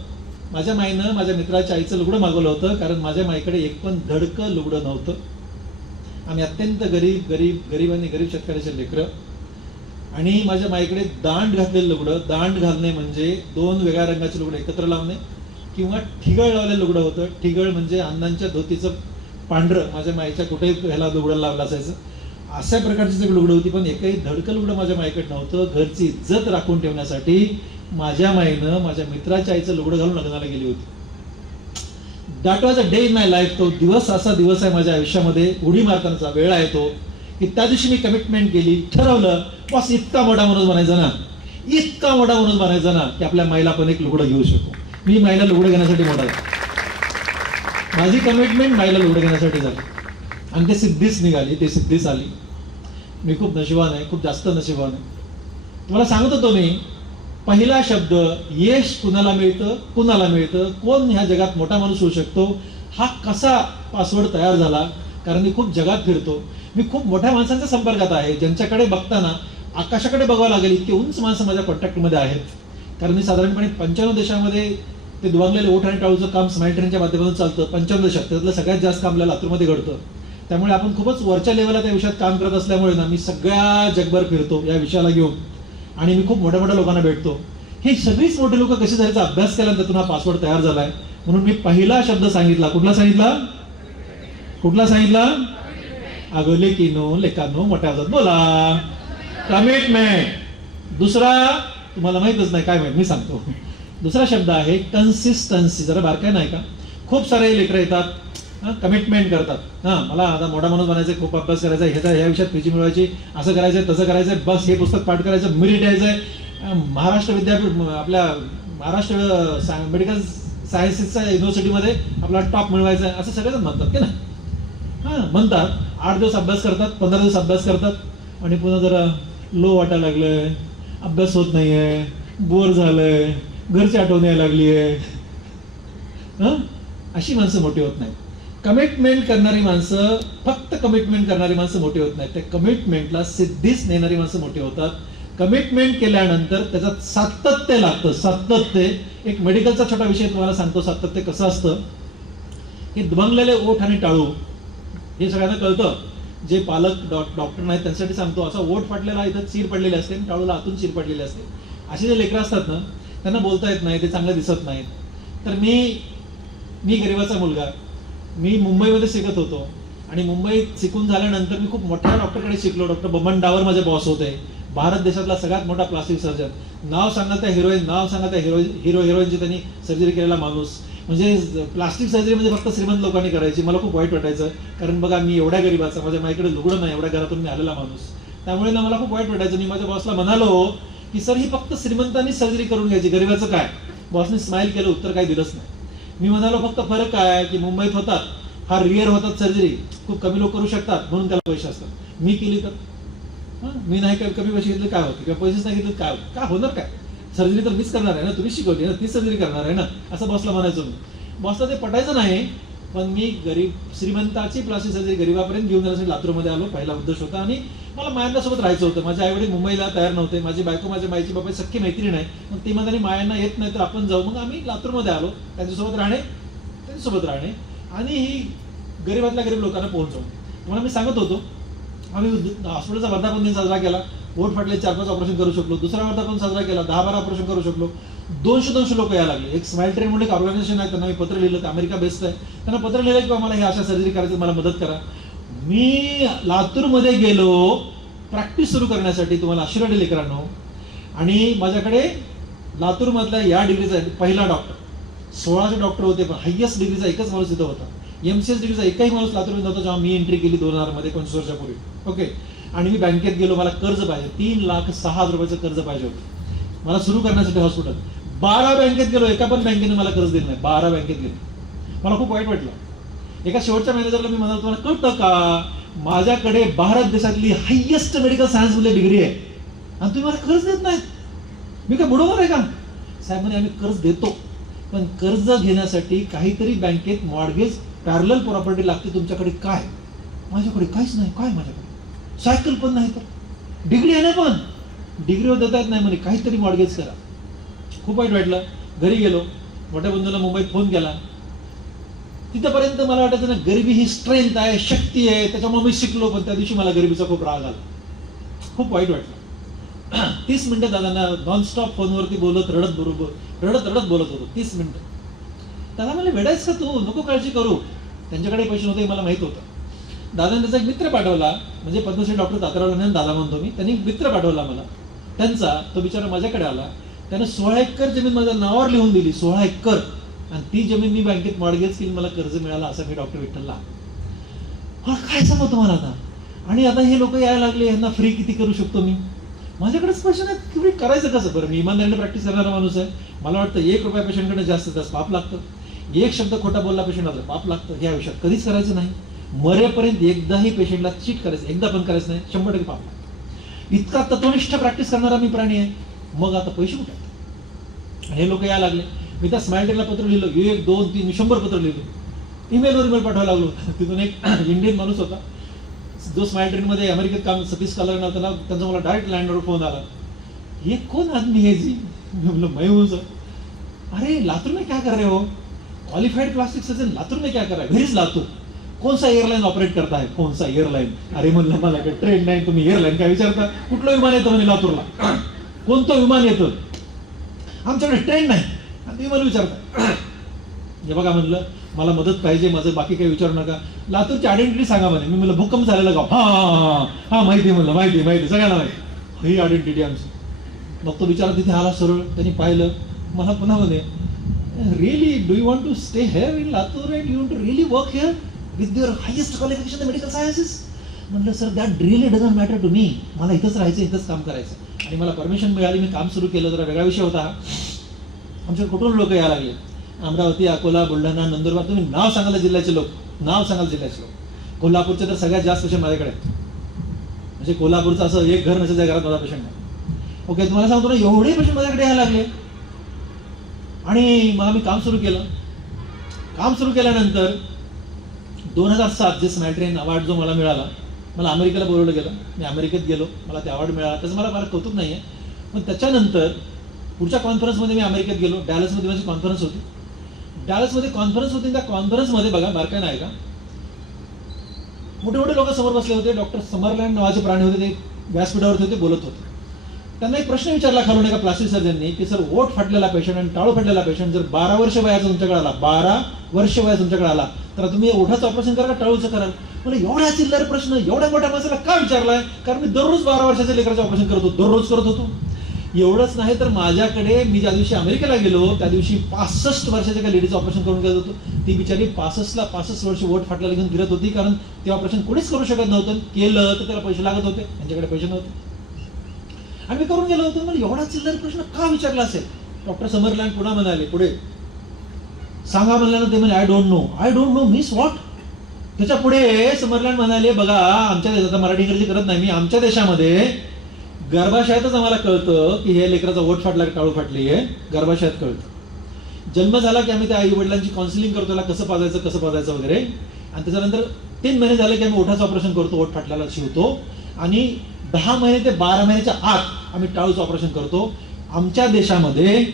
माझ्या माईनं माझ्या मित्राच्या आईचं लुगडं मागवलं होतं कारण माझ्या माईकडे एक पण धडकं लुगडं नव्हतं. आम्ही अत्यंत गरीब आणि गरीब शेतकऱ्याचे लेकरं. आणि माझ्या माईकडे दांड घातलेलं लुगडं, दांड घालणे म्हणजे 2 वेगळ्या रंगाचे लुगडं एकत्र लावणे किंवा ठिगळ लावलेलं लुगडं होतं. ठिगळ म्हणजे अण्णांच्या धोतीचं पांढरं, माझ्या माईच्या कुठेही ह्याला लुगडं लावलं असायचं. अशा प्रकारची सगळी लुगडं होती, पण एकही धडकं लुगडं माझ्या माईकडे नव्हतं. घरची इज्जत राखून ठेवण्यासाठी माझ्या माईनं माझ्या मित्राच्या आईचं लुगडं घालून लग्नाला गेली होती. That was a day in my life. तो दिवस असा दिवस आहे माझ्या आयुष्यामध्ये, उडी मारतानाचा वेळ आहे तो, की त्या दिवशी मी कमिटमेंट केली, ठरवलं, बस इतका मोठा माणूस बनायचा ना, की आपल्या माईला पण एक लुगडं घेऊ शकू. मी माईला लुगडं घेण्यासाठी मोठा झालो. माझी कमिटमेंट माईला लुगडं घेण्यासाठी झाली आणि ते सिद्धीच आली. मी खूप नशिबान आहे, खूप जास्त नशिबान आहे. तुम्हाला सांगत होतो मी, पहिला शब्द यश कुणाला मिळतं, कोण ह्या जगात मोठा माणूस होऊ शकतो, हा कसा पासवर्ड तयार झाला. कारण मी खूप जगात फिरतो, मी खूप मोठ्या माणसांच्या संपर्कात आहे, ज्यांच्याकडे बघताना आकाशाकडे बघावं लागेल इतके उंच माणसं माझ्या कॉन्टॅक्टमध्ये आहेत. कारण मी साधारणपणे 55 देशामध्ये ते दुवांगलेले ओठ आणि टाळूचं काम स्माईल ट्रेनच्या माध्यमातून चालतं. 55 देशात, त्यातलं सगळ्यात जास्त काम आपल्या लातूरमध्ये घडतं. त्यामुळे आपण खूपच वरच्या लेवलला त्या विषयात काम करत असल्यामुळे ना, मी सगळ्या जगभर फिरतो या विषयाला घेऊन आणि मी खूप मोठ्या मोठ्या लोकांना भेटतो. हे सगळीच मोठे लोक कसे झाल्याचा अभ्यास केला, त्यातून हा पासवर्ड तयार झालाय. म्हणून मी पहिला शब्द सांगितला. कुठला सांगितला? अगं लेकानो मोठ्या आवाजात बोला. कमिटमेंट. दुसरा तुम्हाला माहितच नाही काय माहित, मी सांगतो. दुसरा शब्द आहे कन्सिस्टन्सी. जरा बारकाय नाही का, खूप सारे लेकरं येतात, कमिटमेंट करतात. मला आता मोठा माणूस बनायचं, खूप अभ्यास करायचा, ह्या विषयात पीजी मिळवायची, असं करायचंय, तसं करायचंय, बस हे पुस्तक पाठ करायचं, मेरिट यायचंय, महाराष्ट्र विद्यापीठ, आपल्या महाराष्ट्र मेडिकल सायन्सेसच्या युनिव्हर्सिटीमध्ये आपला टॉप मिळवायचा आहे, असं सगळेजण म्हणतात की ना. म्हणतात. 8 दिवस अभ्यास करतात, 15 दिवस अभ्यास करतात आणि पुन्हा जरा लो वाटायला लागलंय, अभ्यास होत नाहीये, बोर झालंय, घरची आठवण यायला लागली आहे. अशी माणसं मोठी होत नाहीत. कमिटमेंट करणारी माणसं, फक्त कमिटमेंट करणारी माणसं मोठी होत नाहीत. त्या कमिटमेंटला सिद्धीच नेणारी माणसं मोठी होतात. कमिटमेंट केल्यानंतर त्याच्यात सातत्य लागतं. सातत्य एक मेडिकलचा छोटा विषय तुम्हाला सांगतो. सातत्य कसं असतं, हे दुभंगलेले ओठ आणि टाळू हे सगळ्यांना कळतं. जे पालक डॉक्टर नाहीत त्यांच्यासाठी सांगतो. असा ओठ फाटलेला, इथं चीर पडलेली असते, टाळूला आतून चीर पडलेली असते. असे जे लेकरं असतात ना, त्यांना बोलता येत नाही, ते चांगलं दिसत नाहीत. तर मी गरीबाचा मुलगा, मी मुंबईमध्ये शिकत होतो आणि मुंबईत शिकून झाल्यानंतर मी खूप मोठ्या डॉक्टरकडे शिकलो. डॉक्टर बबन डावर माझे बॉस होते. भारत देशातला सगळ्यात मोठा प्लास्टिक सर्जन. नाव सांगा त्या हिरोईनची त्यांनी सर्जरी केलेला माणूस. म्हणजे प्लास्टिक सर्जरी म्हणजे फक्त श्रीमंत लोकांनी करायची. मला खूप वाईट वाटायचं, कारण बघा मी एवढ्या गरीबाचा, माझ्या माईकडे लुगडं नाही, एवढ्या घरातून मी आलेला माणूस. त्यामुळे ना मला खूप वाईट वाटायचं. मी माझ्या बॉसला म्हणालो की सर ही फक्त श्रीमंतांनी सर्जरी करून घ्यायची, गरीबाचं काय. बॉसने स्माईल केलं, उत्तर काही दिलंच नाही. मी म्हणालो फक्त फरक काय आहे की मुंबईत होतात, फार रिअर होतात सर्जरी, खूप कमी लोक करू शकतात म्हणून त्याला पैसे असतात. मी केली तर मी नाही काय कमी पैसे घेतले काय होते, किंवा पैसेच नाही घेतले काय काय होणार, काय सर्जरी तर मीच करणार आहे ना, तुम्ही शिकवली ना, तीच सर्जरी करणार आहे ना, असं बॉसला म्हणायचो मी. बॉसला ते पटायचं नाही, पण मी गरीब श्रीमंताची प्लास्टिक सर्जरी गरीबापर्यंत घेऊन जाण्यासाठी लातूरमध्ये आलो. पहिला उद्देश होता. आणि मला मायांना सोबत राहायचं होतं. माझे आईवडील मुंबईला तयार नव्हते, माझी बायको माझ्या माईची बाबा सख्खी मैत्रीण आहे, मग ती म्हणाली मायांना येत नाही तर आपण जाऊ. मग आम्ही लातूरमध्ये आलो, त्यांच्यासोबत राहणे आणि ही गरीबातल्या गरीब लोकांना पोहोचवणे. तुम्हाला मी सांगत होतो, आम्ही हॉस्पिटलचा वर्धापन दिन साजरा केला, पोट फाटले 4-5 ऑपरेशन करू शकलो. दुसरा वर्धापन साजरा केला, 10-12 ऑपरेशन करू शकलो. 200 लोक यायला लागले. एक स्माइल ट्रेन म्हणून एक ऑर्गनायझेशन आहे, त्यांना मी पत्र लिहिलं, ते अमेरिका बेस्ड आहे, त्यांना पत्र लिहिलं की मला हे अशा सर्जरी करायची, मला मदत करा. मी लातूरमध्ये गेलो प्रॅक्टिस सुरू करण्यासाठी, तुम्हाला आशीर्वाद लेकरांनो. आणि माझ्याकडे लातूरमधल्या या डिग्रीचा पहिला डॉक्टर, 1600 डॉक्टर होते, पण हायएस्ट डिग्रीचा एकच माणूस तिथं होता. MCS डिग्रीचा एकही माणूस लातूरमध्ये नव्हता जेव्हा मी एंट्री केली 2000 मध्ये, 25 वर्षापूर्वी. ओके. आणि मी बँकेत गेलो, मला कर्ज पाहिजे, 3,06,000 रुपयाचं कर्ज पाहिजे होतं मला सुरू करण्यासाठी हॉस्पिटल. 12 बँकेत गेलो, एका पण बँकेने मला कर्ज दिलं नाही. 12 बँकेत गेलो, मला खूप वाईट वाटलं. एका शेवटच्या मॅनेजरला मी म्हणालो, तुम्हाला कळतं का माझ्याकडे भारत देशातली हायएस्ट मेडिकल सायन्स मध्ये डिग्री आहे आणि तुम्ही मला कर्ज देत नाहीत, मी काय बुडवणार आहे का? साहेब म्हणे आम्ही कर्ज देतो, पण कर्ज घेण्यासाठी काहीतरी बँकेत मॉर्गेज पॅरलल प्रॉपर्टी लागते. तुमच्याकडे काय? माझ्याकडे काहीच नाही. काय माझ्याकडे? सायकल पण नाही, तर डिग्री आहे ना, पण डिग्रीवर देता येत नाही म्हणे, काहीतरी मॉर्गेज करा. खूप वाईट वाटलं. घरी गेलो, मोठ्या बंधूला मुंबईत फोन केला. तिथपर्यंत मला वाटायचं ना गरिबी ही स्ट्रेंथ आहे, शक्ती आहे, त्याच्यामुळे मी शिकलो. पण त्या दिवशी मला गरिबीचा खूप राग आला, खूप वाईट वाटलं. 30 मिनिटं दादांना नॉनस्टॉप फोनवरती रडत बोलत होतो 30 मिनिटं. दादा मला वेडायच का तू, नको काळजी करू. त्यांच्याकडे पैसे नव्हते मला माहित होतं. दादाने त्याचा एक मित्र पाठवला, म्हणजे पद्मश्री डॉक्टर तात्याराव दादा म्हणतो मी, त्यांनी मित्र पाठवला मला त्यांचा. तो बिचारा माझ्याकडे आला, त्याने 16 एकर जमीन माझ्या नावावर लिहून दिली, 16 एकर. आणि ती जमीन मी बँकेत मॉर्गेज केली, मला कर्ज मिळालं. असं मी डॉक्टर विठ्ठलला काय सांगतो तुम्हाला आता. आणि आता हे लोक यायला लागले, यांना फ्री किती करू शकतो मी, माझ्याकडेच पैसे नाहीत, फ्री करायचं कसं? बरं, मी इमानदारीने प्रॅक्टिस करणारा माणूस आहे. मला वाटतं 1 रुपया पेशंटकडे जास्त पाप लागतं, 1 शब्द खोटा बोलला पेशंटला पाप लागतं. हे आयुष्यात कधीच करायचं नाही. मरेपर्यंत एकदाही पेशंटला चीट करायचं, एकदा पण करायचं नाही, 100% पाप लागतं. इतका तत्वनिष्ठ प्रॅक्टिस करणारा मी प्राणी आहे. मग आता पैसे कुठे आहेत? हे लोक यायला लागले. मी त्या स्माइल ट्रेनला पत्र लिहिलं, 1, 2, 3, 100 पत्र लिहिलं. ईमेल पाठवायला लागलो. तिथून एक इंडियन माणूस होता जो स्माइल ट्रेनमध्ये अमेरिकेत काम सतीश कलर त्याला, त्यांचा मला डायरेक्ट लँडवर फोन आला. ये कौन आदमी है जी? मैं हूँ सर. अरे लातूर में क्या कर रहे हो? क्वालिफाइड प्लास्टिक सर्जन लातूर में क्या कर रहा है? Where is Latur? कौन सा एअरलाइन ऑपरेट करता है? कौन सा एअरलाइन? अरे म्हणलं मला काय ट्रेन नाही, तुम्ही एअरलाइन काय विचारता? कुठलं विमान येतं म्हणे लातूरला? कोणतं विमान येतं? आमच्याकडे ट्रेन नाही आणि तुम्ही मला विचारता. हे बघा म्हणलं, मला मदत पाहिजे, माझं बाकी काही विचारू नका, लातूरची आयडेंटिटी सांगा म्हणे. मी म्हणलं भूकंप झालेला गाव. हा माहिती म्हणलं, माहिती सगळ्यांना माहिती, ही आयडेंटिटी आमची. मग तो विचार तिथे आला सरळ, त्यांनी पाहिलं मला, पुन्हा म्हणे really do you want to stay here in Latur and you want to really work here with your highest qualification in medical sciences? म्हणलं sir that really doesn't matter to me, मला इथंच राहायचं, इथंच काम करायचं. आणि मला परमिशन मिळाली, मी काम सुरू केलं. जरा वेगळा विषय होता. आमच्या कुठून लोक यायला लागले, अमरावती, अकोला, बुलढाणा, नंदुरबार, तुम्ही नाव सांगायला जिल्ह्याचे लोक, कोल्हापूरचे तर सगळ्यात जास्त पेशंट माझ्याकडे आहेत. म्हणजे कोल्हापूरचं असं एक घर नसेल त्या घरात माझा पेशंट नाही. ओके, तुम्हाला सांगतो ना, एवढे पेशंट माझ्याकडे यायला लागले. आणि मग मी काम सुरू केलं. काम सुरू केल्यानंतर 2007 जे स्माइल ट्रेन अवॉर्ड जो मला मिळाला, मला अमेरिकेला बोलवलं गेलं. मी अमेरिकेत गेलो, मला ते अवॉर्ड मिळाला. त्याचं मला फार कौतुक नाही आहे. पण त्याच्यानंतर पुढच्या कॉन्फरन्समध्ये मी अमेरिकेत गेलो. डॅलसमध्ये माझी कॉन्फरन्स होती. त्या कॉन्फरन्समध्ये बघा, बारकाय नाही का, मोठे मोठे लोक समोर बसले होते. डॉक्टर समरलँड नावाचे प्राणी होते, ते व्यासपीठावरती होते, बोलत होते. त्यांना एक प्रश्न विचारला खालून एका प्लास्टिक सर्जननी की सर, ओठ फाटलेला पेशंट आणि टाळू फाटलेला पेशंट जर 12 वर्ष वयाचा तुमच्याकडे आला, 12 वर्ष वयाचा तुमच्याकडे आला, तर तुम्ही ओठाचं ऑपरेशन करा का टाळूचं कराल? मला एवढा चिल्लर प्रश्न एवढ्या मोठ्या माणसाला का विचारलाय? कारण मी दररोज 12 वर्षाच्या लेकराचं ऑपरेशन करत होतो, दररोज करत होतो. एवढंच नाही तर माझ्याकडे, मी ज्या दिवशी अमेरिकेला गेलो त्या दिवशी 65 वर्षाच्या एका लेडीचं ऑपरेशन करून घेत होतो. ती बिचारी 65 वर्ष ओठ फाटलेला घेऊन फिरत होती, कारण ते ऑपरेशन कोणीच करू शकत नव्हतं. केलं तर त्याला पैसे लागत होते, त्यांच्याकडे पैसे नव्हते. आणि मी करून गेलो होतो. मला एवढा चिल्लर प्रश्न का विचारला असेल? डॉक्टर समरलँड पुन्हा म्हणाले, पुढे सांगा म्हणल्यानं ते म्हणजे I don't know means what. त्याच्या पुढे समरलँड म्हणाले, बघा आमच्या देशात, मराठी इंग्रजी करत नाही मी, आमच्या देशामध्ये गर्भाशयातच आम्हाला कळतं की हे लेकराचा ओठ फाटला की टाळू फाटली आहे, गर्भाशयात कळतं. जन्म झाला की आम्ही त्या आई वडिलांची काउन्सिलिंग करतो, त्याला कसं पाजायचं वगैरे. आणि त्याच्यानंतर 3 महिने झाले की आम्ही ओठाचं ऑपरेशन करतो, ओठ फाटल्याला शिवतो. आणि 10 महिने ते 12 महिन्याच्या आत आम्ही टाळूचं ऑपरेशन करतो. आमच्या देशामध्ये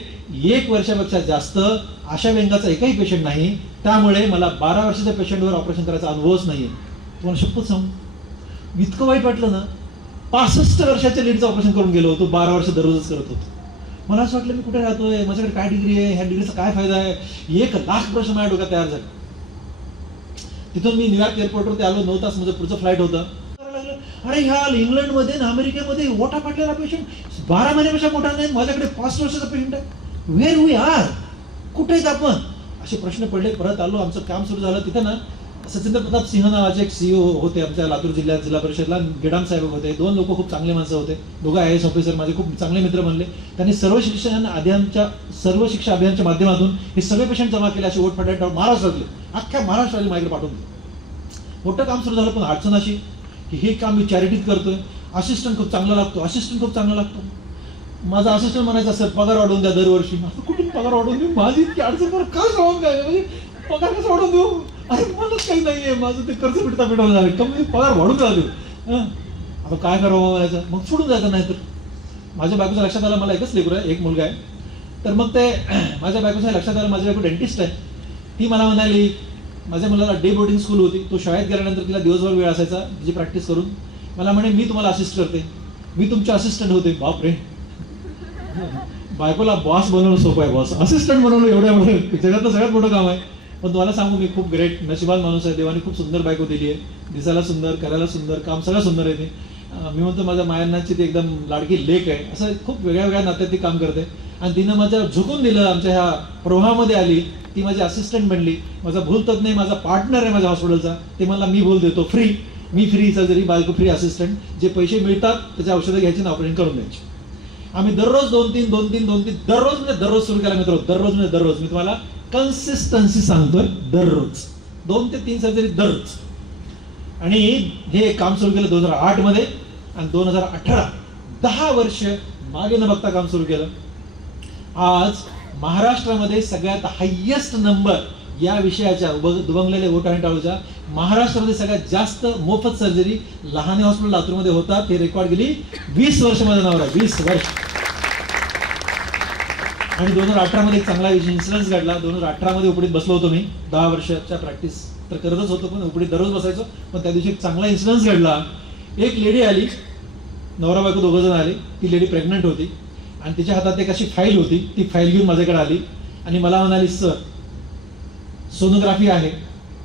1 वर्षापेक्षा जास्त अशा व्यंगाचा एकही पेशंट नाही. त्यामुळे मला 12 वर्षाच्या पेशंटवर ऑपरेशन करायचा अनुभवच नाहीये. तुम्हाला शपथ सांगू, इतकं वाईट वाटलं ना. 65 वर्षाच्या लेडीचं ऑपरेशन करून गेलो होतो, 12 वर्ष दररोजच करत होतो. मला असं वाटलं मी कुठे राहतोय, माझ्याकडे काय डिग्री आहे, ह्या डिग्रीचा काय फायदा आहे. 1,00,000 प्रश्न माझ्या डोक्यात तयार झाले. तिथून मी न्यूयॉर्क एअरपोर्टवरती आलो, 9 तास माझं पुढचं फ्लाईट होतं. अरे ह्या इंग्लंडमध्ये ना अमेरिकेमध्ये ओटा फाटलेला पेशंट 12 महिन्यापेक्षा मोठा नाही, माझ्याकडे 5 वर्षाचा पेशंट आहे. व्हेर वी आर, कुठे आहेत आपण, असे प्रश्न पडले. परत आलो, आमचं काम सुरू झालं. तिथं ना सचिंद्र प्रताप सिंह नावाचे एक CEO होते आमच्या लातूर जिल्ह्यात, जिल्हा परिषदला. गेडाम साहेब होते. 2 लोक खूप चांगले माणसं होते, दोघं IAS ऑफिसर, माझे खूप चांगले मित्र बनले. त्यांनी सर्व शिक्षा अभियानच्या माध्यमातून हे सगळे पेशंट जमा केले, असे ओठ फाटल्या महाराष्ट्रातले, अख्ख्या महाराष्ट्राला माझ्याकडे पाठवून दिले. मोठं काम सुरू झालं. पण अडचण अशी की हे काम मी चॅरिटीत करतोय. असिस्टंट खूप चांगला लागतो. माझा असिस्टंट म्हणायचा, सर पगार वाढवून द्या दरवर्षी. कुठून पगार वाढवून देऊ, माझी इतकी अडचण, बरं काय सांगून काय म्हणजे पगार कसं वाढवून देऊ. अरे मलाच काही नाहीये, माझं ते कर्ज मिटवून झालं, कमी पगार वाढून जाऊ. आता काय करावं म्हणायचं, मग सोडून जायचं. नाही तर माझ्या बायकोच्या लक्षात आलं, मला एकच लेकरू आहे, एक मुलगा आहे. तर मग ते माझ्या बायकोच्या लक्षात आलं, माझी बायको डेंटिस्ट आहे. ती मला म्हणाली, माझ्या मुलाला डे बोर्डिंग स्कूल होती, तो शाळेत गेल्यानंतर तिला दिवसभर वेळ असायचा तिची प्रॅक्टिस करून. मला म्हणे, मी तुम्हाला असिस्ट करते, मी तुमचे असिस्टंट होते. बापरे, बायकोला बॉस बनवणं सोपं आहे, बॉस असिस्टंट बनवणं एवढ्या जगातलं सगळ्यात मोठं काम आहे. पण तुम्हाला सांगू, मी खूप ग्रेट नशिबान माणूस आहे. देवाने खूप सुंदर बायको दिली आहे, दिसायला सुंदर, करायला सुंदर, काम सगळं सुंदर आहे. ती मी म्हणतो माझ्या मायांनाची ती एकदम लाडकी लेक आहे. असं खूप वेगळ्या नात्यात ती काम करते. आणि तिनं माझ्या झुकून दिलं, आमच्या ह्या प्रवाहामध्ये आली, ती माझी असिस्टंट बनली. माझा भूलतज्ञ, माझा पार्टनर आहे माझ्या हॉस्पिटलचा. ते मला मी बोल देतो फ्री, मी फ्री सर्जरी, बायको फ्री असिस्टंट. जे पैसे मिळतात त्याच्या औषधं घ्यायची ना ऑपरेशन करून द्यायची. आम्ही दररोज 2-3 दररोज सुरू केला मित्र, दररोज. मी तुम्हाला कन्सिस्टन्सी सांगतोय, दररोज 2 ते 3 सर्जरी दररोज. आणि हे काम सुरू केलं 2008 मध्ये. आणि 2018 10 वर्ष मागे न बघता काम सुरू केलं. आज महाराष्ट्रामध्ये सगळ्यात हायेस्ट नंबर या विषयाच्या दुभंगलेल्या ओठ आणि टाळूच्या महाराष्ट्रामध्ये सगळ्यात जास्त मोफत सर्जरी लहान हॉस्पिटल लातूरमध्ये होतात. ते रेकॉर्ड गेली 20 वर्ष माझ्या नावावर आहे, 20 वर्ष. आणि 2018 मध्ये एक चांगला इन्सिडन्स घडला. 2018 मध्ये उपडीत बसलो होतो मी. 10 वर्षाच्या प्रॅक्टिस तर करतच होतो, पण उपडीत दररोज बसायचो. पण त्या दिवशी एक चांगला इन्सिडन्स घडला. एक लेडी आली, नवरा बायको 2 जण आले. ती लेडी प्रेग्नंट होती आणि तिच्या हातात एक अशी फाईल होती. ती फाईल घेऊन माझ्याकडे आली आणि मला म्हणाली, सर सोनोग्राफी आहे,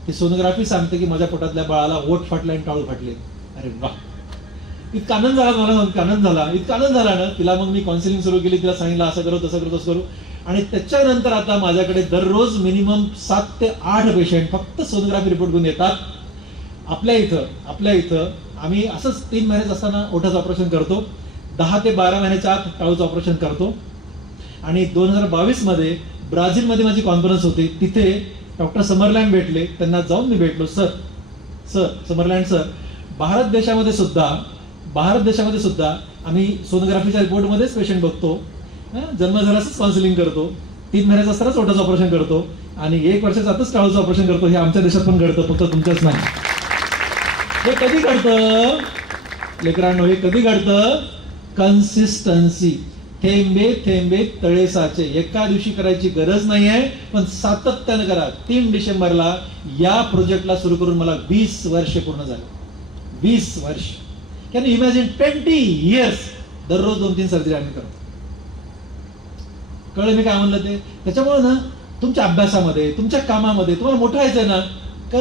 ती सोनोग्राफी सांगते की माझ्या पोटातल्या बाळाला ओठ फाटले आणि टाळू फाटले. अरे वा, इतका आनंद झाला मला, इतका आनंद झाला ना. तिला मग मी काउन्सिलिंग सुरू केली. तिला सांगितलं असं करू, तसं करू. आणि त्याच्यानंतर आता माझ्याकडे दररोज मिनिमम 7 ते 8 पेशंट फक्त सोनोग्राफी रिपोर्ट घेऊन येतात. आपल्या इथं आम्ही असंच 3 महिन्यात असताना ओठाचं ऑपरेशन करतो, 10 ते 12 महिन्याच्या आत टाळूचं ऑपरेशन करतो. आणि 2022 मध्ये ब्राझीलमध्ये माझी कॉन्फरन्स होती. तिथे डॉक्टर समरलँड भेटले. त्यांना जाऊन मी भेटलो. सर समरलँड सर, भारत देशामध्ये सुद्धा आम्ही सोनोग्राफीच्या रिपोर्टमध्येच पेशंट बघतो, जन्म झाल्यासच काउन्सिलिंग करतो, 3 महिन्याचं असतानाच ओठाचं ऑपरेशन करतो आणि 1 वर्षाचं आतच टाळूचं ऑपरेशन करतो. हे आमच्या देशात पण घडतं, फक्त तुमच्याच नाही. हे कधी घडतं लेकरांनो, हे कधी घडतं? कन्सिस्टन्सी. थेंबे थेंबे तळे साचे. एका दिवशी करायची गरज नाही आहे, पण सातत्यानं करा. 3 डिसेंबरला या प्रोजेक्टला सुरू करून मला 20 वर्ष पूर्ण झाले. 20 वर्ष. Can you imagine? 20 years दररोज 2-3 सर्जरी आम्ही करतो. कळलं मी काय म्हणलं ते? त्याच्यामुळे ना तुमच्या अभ्यासामध्ये, तुमच्या कामामध्ये तुम्हाला मोठं व्हायचंय ना,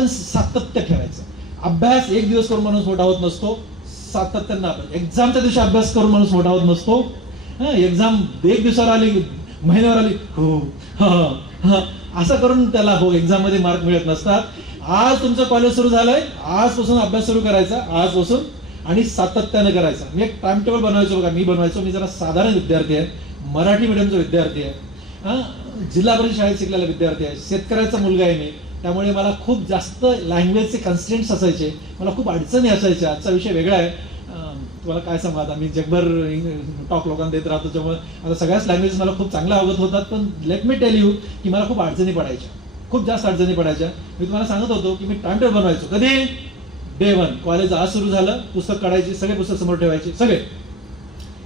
सातत्य ठेवायचं. अभ्यास एक दिवस करून माणूस मोठा होत नसतो, सातत्यानं. एक्झामच्या दिवशी अभ्यास करून माणूस मोठा होत नसतो. एक्झाम 1 दिवसावर आली, महिन्यावर आली, हो असं करून त्याला एक्झाम मध्ये मार्क मिळत नसतात. आज तुमचं कॉलेज सुरू झालंय, आजपासून अभ्यास सुरू करायचा, आजपासून, आणि सातत्यानं करायचा. मी एक टाइम टेबल बनवायचो बघा, मी जरा साधारण विद्यार्थी आहे, मराठी मीडियमचा विद्यार्थी आहे. जिल्हा परिषद शाळेत शिकलेला विद्यार्थी आहे, शेतकऱ्याचा मुलगा आहे मी, त्यामुळे मला खूप जास्त लँग्वेजचे कन्स्ट्रेंट्स असायचे, मला खूप अडचणी असायच्या. आजचा विषय वेगळा आहे, तुम्हाला काय सांगू, आता मी जगभर टॉक लोकांना देत राहतो, त्यामुळे आता सगळ्याच लँग्वेजेस मला खूप चांगल्या अवगत होतात. पण लेट मी टेल यू की मला खूप अडचणी पडायच्या, खूप जास्त अडचणी पडायच्या. मी तुम्हाला सांगत होतो की मी टाइमटेबल बनवायचो. कधी? डे 1 कॉलेज आज सुरू झालं, पुस्तक काढायची, सगळे पुस्तक समोर ठेवायचे,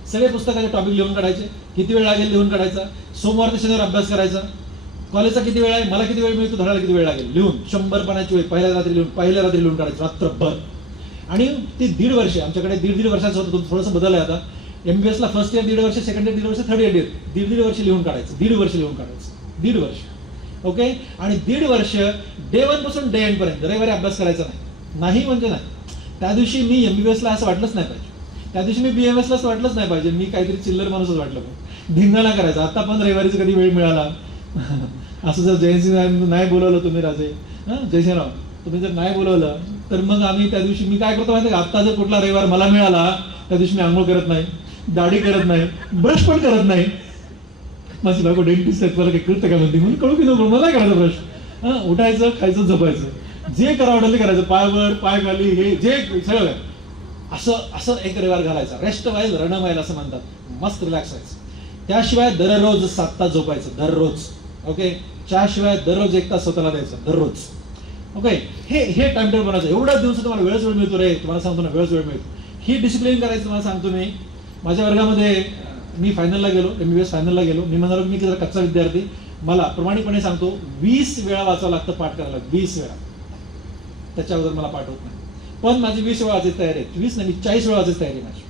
सगळे पुस्तकाचे टॉपिक लिहून काढायचे, किती वेळ लागेल लिहून काढायचा, सोमवार ते शनिवार अभ्यास करायचा, कॉलेजचा किती वेळ आहे, मला किती वेळ मिळतो, धडायला किती वेळ लागेल लिहून, 100 पानाची वेळ पहिल्या रात्री लिहून काढायचं रात्रभर. आणि ती 1.5 वर्ष आमच्याकडे 1.5 वर्षाचं होतं, थोडंसं बदल आहे आता. MBBSला फर्स्ट इयर 1.5 वर्ष, सेकंड इयर 1.5 वर्ष, थर्ड इयर 1.5 वर्ष लिहून काढायचं, 1.5 वर्ष लिहून काढायचं, 1.5 वर्ष. ओके. आणि 1.5 वर्ष डे 1 पासून डे एंड पर्यंत रविवारी अभ्यास करायचा नाही म्हणजे नाही. त्या दिवशी मी MBBSला असं वाटलंच नाही पाहिजे, त्या दिवशी मी BMSला असं वाटलंच नाही पाहिजे, मी काहीतरी चिल्लर माणूसच वाटलं पाहिजे. धिंगाणा करायचा. आता पण रविवारीचा कधी वेळ मिळाला असं जर जयसिंग नाही बोलवलं तुम्ही राजे, जयसिंगराव तुम्ही जर नाही बोलवलं तर मग आम्ही त्या दिवशी मी काय करतो माहिती का, आत्ता जर कुठला रविवार मला मिळाला त्या दिवशी मी आंघोळ करत नाही, दाढी करत नाही, ब्रश पण करत नाही. माझी बायको डेंटिस्ट आहेत, मला काही कळतं का म्हणते, म्हणून कळू की नको, मला करायचं ब्रश, उठायचं, खायचं, झोपायचं, जे करावं वाटेल ते करायचं, पायवर पाय खाली, हे जे सगळं असं एक रविवार घालायचा. रेस्ट व्हाईल, रण व्हाईल असं म्हणतात, मस्त रिलॅक्स व्हायचं. त्याशिवाय दररोज 7 तास झोपायचं, दररोज. ओके. त्याशिवाय दररोज 1 तास स्वतःला द्यायचं, दररोज. ओके. हे टाइम टेबल बनायचं. एवढ्या दिवसात तुम्हाला वेळच वेळ मिळतो रे, तुम्हाला सांगतो ना, वेळच वेळ मिळतो. ही डिसिप्लिन करायचं तुम्हाला सांगतो मी. माझ्या वर्गामध्ये मी फायनलला गेलो, MBBS फायनलला गेलो. मी म्हणालो मी जरा कच्चा विद्यार्थी, मला प्रामाणिकपणे सांगतो 20 वेळा वाचावं लागतं पाठ करायला, 20 वेळा. त्याच्या अगोदर मला पाठ होत नाही. पण माझी 20 वेळा वाचायची तयारी आहे, 20 नाही, 40 वेळा वाचायची तयारी आहे माझी.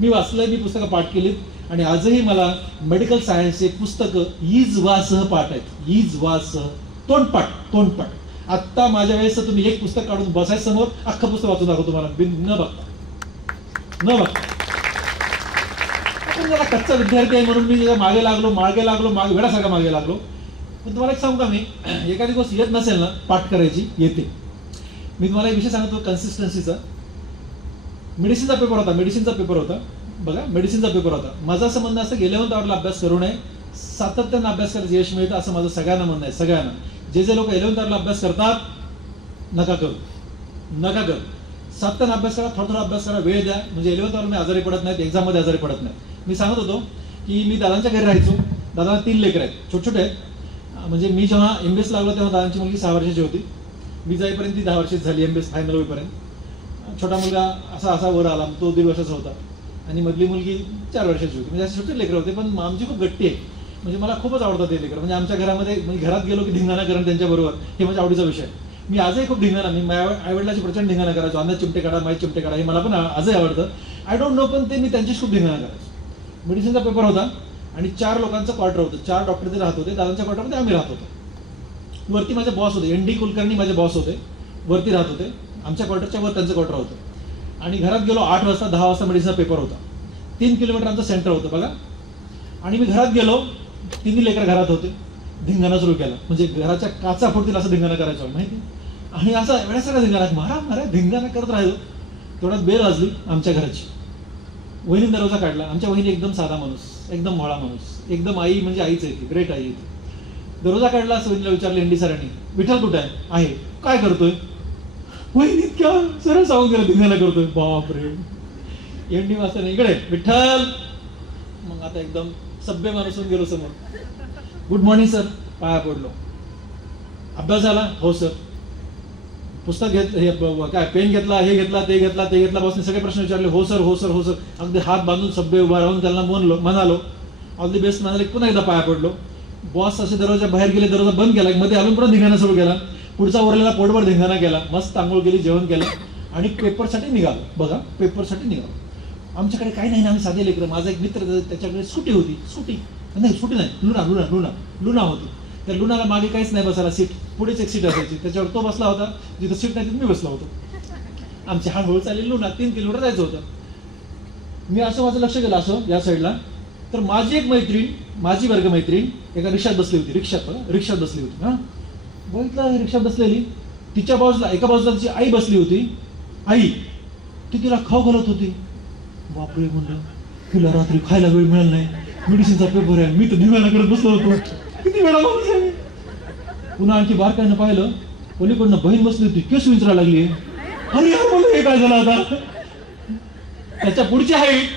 मी वाचलंय, मी पुस्तकं पाठ केलीत, आणि आजही मला मेडिकल सायन्सचे पुस्तकं ईज वासह पाठ आहेत, ईज वासह, तोंडपाठ. आत्ता माझ्या वेळेस तुम्ही एक पुस्तक काढून बसायचं समोर, अख्खं पुस्तक वाचून दाखवतो तुम्हाला, न बघता. आपण जरा कच्चा विद्यार्थी आहे म्हणून मी मागे लागलो, वेळासारखा मागे लागलो. पण तुम्हाला एक सांगू का, मी एखादी गोष्ट येत नसेल ना पाठ करायची, येते. मी तुम्हाला एक विषय सांगतो कन्सिस्टन्सीचा. मेडिसिनचा पेपर होता बघा, मेडिसिनचा पेपर होता. माझं असं म्हणणं असतं की 11th आवरला अभ्यास करू नये, सातत्यानं अभ्यास करायचं यश मिळतं असं माझं सगळ्यांना म्हणणं आहे. सगळ्यांना, जे लोक 11th आवरला अभ्यास करतात, नका करू. सातत्यानं अभ्यास करा, थोडा अभ्यास करा, वेळ द्या, म्हणजे 11th आवरला मी आजारी पडत नाहीत, एक्झाममध्ये आजारी पडत नाही. मी सांगत होतो की मी दादांच्या घरी राहायचो, दादांना 3 लेकरं आहेत, छोटे आहेत. म्हणजे मी जेव्हा MBBS लागलो तेव्हा दादांची मुलगी 6 वर्षाची होती, मी जाईपर्यंत ती 10 वर्षाची झाली, MBBS फायनल होईपर्यंत. छोटा मुलगा असा वर आला, तो 1.5 वर्षाचा होता, आणि मधली मुलगी 4 वर्षाची होती. म्हणजे असे छोटे लेकरं होते, पण आमची खूप गट्टी आहे, म्हणजे मला खूपच आवडतात ते लेकरं. म्हणजे आमच्या घरामध्ये, म्हणजे घरात गेलो की धिंगाणा करणं त्यांच्याबरोबर, हे माझ्या आवडीचा विषय आहे. मी आजही खूप धिंगाणा, मी माझ्या आईवडिलाची प्रचंड धिंगाणा करायचो, अंदाज चिमटे काढा, माहीत चिमटे काढा, हे मला पण आजही आवडतं. आय डोंट नो, पण ते मी त्यांच्याशी खूप धिंगाणा करायचो. मेडिसिनचा पेपर होता, आणि 4 लोकांचं क्वार्टर होतं, 4 डॉक्टर ते राहत होते, दादांच्या क्वार्टरमध्ये आम्ही राहत होतो. वरती माझे बॉस होते, ND कुलकर्णी माझे बॉस होते, वरती राहत होते, आमच्या क्वार्टरच्या वर त्यांचं क्वार्टर होतं. आणि घरात गेलो 8 वाजता, 10 वाजता मेडिसिनचा पेपर होता. 3 किलोमीटर आमचं सेंटर होतं बघा. आणि मी घरात गेलो, 3 लेकरं घरात होते, धिंगाणा सुरू केला, म्हणजे घराच्या काचा फुटतील असं धिंगाणा करायचं माहिती. आणि असा एवढ्या सगळ्या धिंगाणा मारा धिंगाणा करत राहिलो. तेवढ्यात बेल वाजली आमच्या घराची. वहिनी दरवाजा काढला. आमच्या वहिनी एकदम साधा माणूस, एकदम भोळा माणूस, एकदम आई म्हणजे आईच आहे ती, ग्रेट आई आहे ती. दरवाजा काढला, वहिनीला विचारलं ND सरांनी, विठ्ठल कुठे आहे? काय करतोय? वहिनी इतक्या सरळ सांगून गेला, धिंगाणा करतोय. बापरे. ND वाजता इकडे विठ्ठल. मग आता एकदम सभ्य माणूस गेलो समोर. गुड मॉर्निंग सर, पाया पडलो. अभ्यास झाला? हो सर. पुस्तक काय पेन घेतला, हे घेतला, ते घेतला, बॉसने सगळे प्रश्न विचारले. हो सर. अगदी हात बांधून सभ्य उभा राहून त्यांना म्हणालो ऑल दी बेस्ट म्हणाले. पुन्हा एकदा पाया पडलो. बॉस असे दरवाजा बाहेर गेले, दरवाजा बंद केला, मध्ये आलून पुन्हा धिंगाणा सुरू केला. पुढचा उरलेला पोटभर धिंगाणा केला, मस्त आंघोळ केली, जेवण केलं, आणि पेपरसाठी निघालो. बघा, पेपरसाठी निघालो. आमच्याकडे काही नाही ना, आम्ही साधे लेकरं. माझा एक मित्र, त्याच्याकडे स्कूटी नाही, लुना होती. त्या लुनाला मागे काहीच नाही बसायला, सीट पुढेच एक सीट असायची, त्याच्यावर तो बसला होता, जिथं सीट नाही तिथे मी बसलो होतो. आमची हळूहळू चालली लुना. 3 किलोमीटर जायचं होतं. मी असं माझं लक्ष गेलं असं या साईडला, तर माझी एक मैत्रीण, माझी वर्गमैत्रीण एका रिक्षात बसली होती. रिक्षात बसली होती. बघितलं, रिक्षात बसलेली. तिच्या बाजूला, एका बाजूला तिची आई बसली होती. आई ती तिला खाऊ घालत होती. बापरे म्हणलं, तिला रात्री खायला वेळ मिळाला नाही, मेडिसिनचा पेपर आहे. मी तर धिंगाणा करत बसलो होतो, किती वेळा माणूस आहे. पुन्हा आणखी बारकाईनं पाहिलं, पलीकडनं बहीण बसली होती, केस विचारायला लागली. अरे यार मला हे काय झालं आता. त्याच्या पुढची हाईट,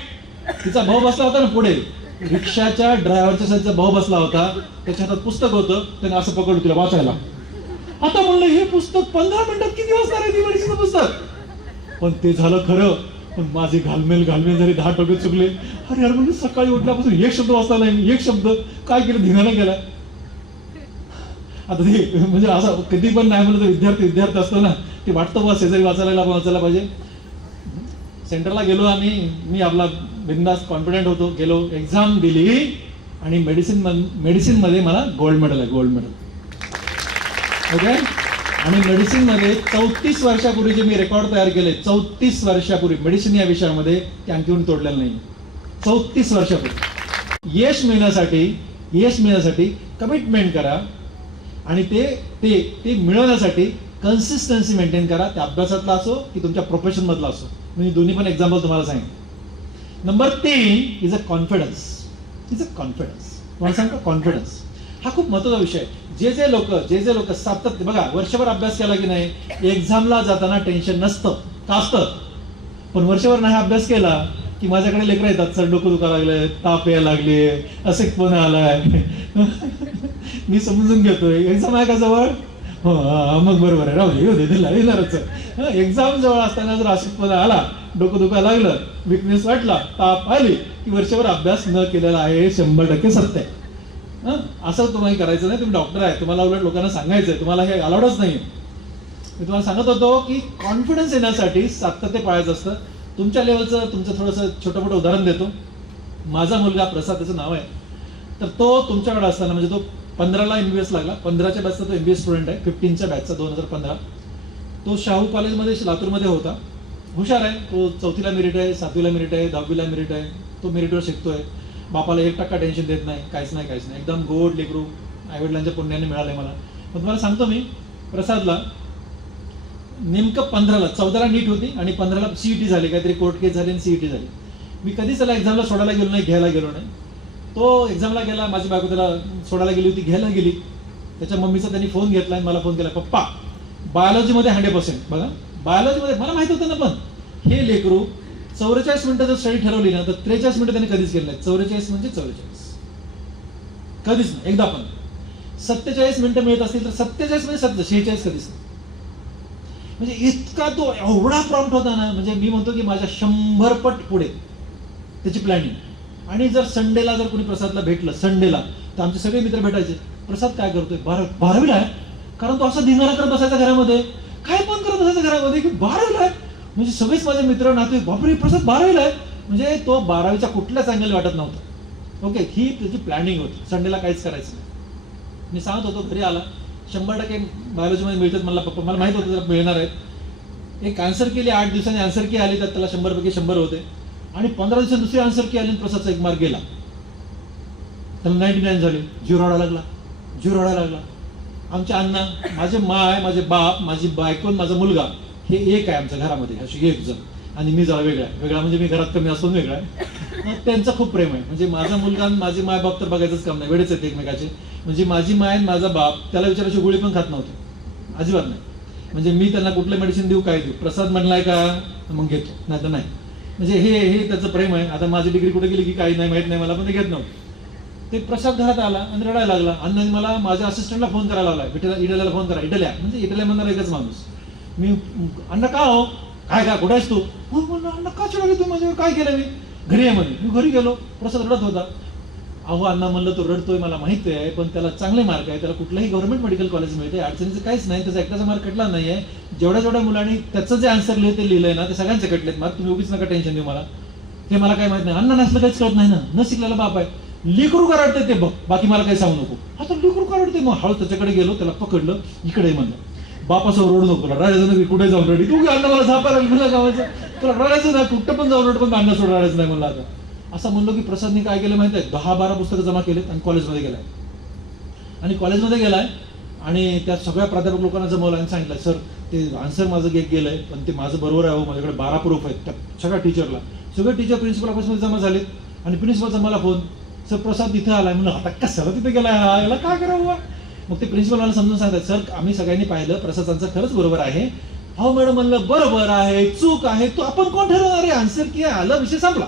तिचा भाऊ बसला होता ना पुढे, रिक्षाच्या ड्रायव्हरच्या साईडचा भाऊ बसला होता, त्याच्या हातात पुस्तक होतं, त्याने असं पकडलं तिला वाचायला. आता म्हणलं हे पुस्तक 15 मिनिटात किती वाजणार आहे ती मेडिसिनचं पुस्तक. पण ते झालं खरं, पण माझे घालमेल झाले, 10 टोके चुकले. अरे यार म्हणजे सकाळी उठल्यापासून एक शब्द वाचला नाही, एक शब्द काय केलं, धिंगाणा गेला. आता ते म्हणजे असं कधी पण नाही म्हणलं तर विद्यार्थी असतो ना, ते वाटतं बा शेजारी वाचायला पाहिजे. सेंटरला गेलो आम्ही, मी आपला बिंदास कॉन्फिडंट होतो, गेलो, एक्झाम दिली आणि मेडिसिन मध्ये मला गोल्ड मेडल आहे, गोल्ड मेडल. ओके. आणि मेडिसिन मध्ये 34 वर्षापूर्वी जे मी रेकॉर्ड तयार केले, 34 वर्षापूर्वी मेडिसिन या विषयामध्ये ते आणखी तोडलेलं नाही. 34 वर्षापूर्वी. यश मिळण्यासाठी कमिटमेंट करा आणि ते मिळवण्यासाठी कन्सिस्टन्सी मेंटेन करा. त्या अभ्यासातला असो की तुमच्या प्रोफेशन मधला असो. मी दोन्ही पण एक्झाम्पल तुम्हाला सांगेन. Number 3 is a confidence. तुम्हाला सांगतो कॉन्फिडन्स हा खूप महत्त्वाचा विषय आहे. जे जे लोक सातत्य, बघा वर्षभर अभ्यास केला की नाही, एक्झामला जाताना टेन्शन नसतं का, असतं. पण वर्षभर नाही अभ्यास केला की माझ्याकडे लेकरं येतात, सर डोकं दुखा लागलंय, ताप यायला लागले, असेकपणा आलाय. मी समजून घेतोय एक्झाम आहे का जवळ, हो मग बरोबर आहे, राहू दे, येऊ दे, दिला येणारच. एक्झाम जवळ असताना जर असेकपणा आला, डोकं दुखायला लागलं, विकनेस वाटला, ताप आली की वर्षभर अभ्यास न केलेला आहे 100% सत्य आहे. असं तुम्हाला करायचं नाही. तुम्ही डॉक्टर आहे, तुम्हाला उलट लोकांना सांगायचंय, तुम्हाला हे अलाउडच नाही. मी तुम्हाला सांगत होतो की कॉन्फिडन्स येण्यासाठी सातत्य पाळायचं असतं. तुमच्या लेवलचं तुमचं थोडंसं छोटं मोठं उदाहरण देतो. माझा मुलगा प्रसाद, त्याचं नाव आहे, तर तो तुमच्याकडे असताना, म्हणजे तो 15ला MBBS लागला, 15च्या बॅचचा तो MBBS स्टुडंट आहे, 15च्या बॅचचा 2015. तो शाहू कॉलेजमध्ये लातूरमध्ये होता. हुशार आहे तो, 4थीला मेरिट आहे, 7वीला मेरिट आहे, 10वीला मेरिट आहे. तो मेरिटवर शिकतोय. बापाला 1% टेन्शन देत नाही, काहीच नाही. एकदम गोड लेकरू, आईवडिलांच्या पुण्याने मिळाले मला. मग तुम्हाला सांगतो मी, प्रसादला नेमकं 15ला, 14ला नीट होती आणि 15ला CET झाली, काहीतरी कोर्ट केस झाली आणि CET झाली. मी कधीच त्याला एक्झामला सोडायला गेलो नाही, घ्यायला गेलो नाही. तो एक्झामला गेला, माझी बायको त्याला सोडायला गेली होती, घ्यायला गेली. त्याच्या मम्मीचा त्यांनी फोन घेतला आणि मला फोन केला, पप्पा बायोलॉजीमध्ये 100%. बघा बायोलॉजीमध्ये मला माहित होतं ना, पण हे लेकरू 44 मिनिटं जर स्टडी ठरवली ना, तर 43 मिनिटं त्यांनी कधीच केलं नाही. 44 म्हणजे 44 कधीच नाही, एकदा पण. 47 मिनिटं मिळत असतील तर 47 म्हणजे 46 कधीच नाही. म्हणजे इतका तो एवढा प्रॉम्प्ट होता ना, म्हणजे मी म्हणतो की माझ्या 100 पट पुढे त्याची प्लॅनिंग. आणि जर संडेला जर कोणी प्रसादला भेटलं संडेला, तर आमचे सगळे मित्र भेटायचे, प्रसाद काय करतोय, 12वीला आहे. कारण तो असा धिंगाणा करत बसायचा घरामध्ये, काय पण करत बसायचा घरामध्ये की 12वीला आहे. म्हणजे सगळेच माझे मित्र नाते, बापरे प्रसाद 12वीला आहे. म्हणजे तो 12वीच्या कुठल्याच अँगल वाटत नव्हता. ओके, ही त्याची प्लॅनिंग होती. संडेला काहीच करायचं नाही. मी सांगत होतो, घरी आला, 100% बायोलॉजीमध्ये मिळतात मला, पप्पा मला माहित होतं जरा मिळणार आहेत. एक आन्सर केली, 8 दिवसांनी आन्सर की आली, तर त्याला 100पैकी 100 होते. आणि 15 दिवसांनी दुसरी आन्सर की आली, प्रसादचा 1 मार्क गेला, त्याला 99 झाले. जीव रडायला लागला. आमचे अण्णा, माझे माय, माझे बाप, माझी बायको, माझा मुलगा, हे एक आहे आमच्या घरामध्ये, अशी एक जण. आणि मी जरा वेगळा म्हणजे मी घरात कमी असून वेगळा आहे. त्यांचं खूप प्रेम आहे. म्हणजे माझा मुलगा आणि माझे माय बाप तर बघायचंच काम नाही, वेळेच आहेत एकमेकाचे. म्हणजे माझी माय आणि माझा बाप त्याला विचारायची गोळी पण खात नव्हते, अजिबात नाही. म्हणजे मी त्यांना कुठलं मेडिसिन देऊ, काय देऊ, प्रसाद म्हणलाय का मग घेतो, नाही तर नाही. म्हणजे हे त्याचं प्रेम आहे. आता माझी डिग्री कुठे गेली की काही नाही माहित नाही मला, पण ते घेत नव्हतं. ते प्रसाद घरात आला आणि रडायला लागला. अण्णाने मला माझ्या असिस्टंटला फोन करायला लावला, इटल्याला फोन करा. इटल्या म्हणजे इटल्या म्हणणार एकच माणूस. मी, अण्णा का हो, काय कुठे आहेस तू? अण्णा का चिडवली तू माझ्यावर, काय केलं मी? घरी आहे म्हणे. मी घरी गेलो, प्रसाद रडत होता. अहो अण्णा म्हणलं, तो रडतोय मला माहिती आहे, पण त्याला चांगले मार्क आहे, त्याला कुठलाही गव्हर्नमेंट मेडिकल कॉलेज मिळते, अडचणीचं काहीच नाही, त्याचा एकटाचा मार्क कटला नाहीये. जेवढ्या मुलांनी त्याचं जे आन्सर ते लिहिलंय ना, ते सगळ्यांचे कटलेत मार्क. तुम्ही उगीच नका टेन्शन देऊ मला, ते मला काय माहित नाही. अण्णा नसलं काहीच कळत नाही ना, न शिकलेला बाप आहे. लेकरू का रडते ते बघ, बाकी मला काही सांगू नको. आता लेकरू का रडते, मग हळू त्याच्याकडे गेलो, त्याला पकडलं, इकडे म्हणलं, बापासमोर रडू नको, रडायचं नाही, कुठे जाऊन रडी तू, अण्णा मला झापायला गावायचं, तुला रडायचं नाही, कुठं पण जाऊन रड, पण अण्णा सोड रडायचं नाही म्हणलं. आता असं म्हणलो की प्रसादने काय केलं माहिती आहे, 10-12 पुस्तकं जमा केलेत आणि कॉलेजमध्ये गेलाय. आणि त्या सगळ्या प्राध्यापक लोकांना जमवलं आणि सांगितलं, सर ते आन्सर माझं गेलंय, पण ते माझं बरोबर आहे, माझ्याकडे 12 प्रूफ आहेत. त्या सगळ्या टीचरला, सगळे टीचर प्रिन्सिपल ऑफिसमध्ये जमा झालेत. आणि प्रिन्सिपलचा मला फोन, सर प्रसाद तिथे आलाय म्हणून आता कशाला तिथे गेलाय हा, याला काय करावं. मग ते प्रिन्सिपल मला समजून सांगतात, सर आम्ही सगळ्यांनी पाहिलं प्रसादांचं खरंच बरोबर आहे. हो मॅडम म्हणलं बरोबर आहे चूक आहे तो आपण कोण ठरवणार आहे, आन्सर की आलं विषय संपला.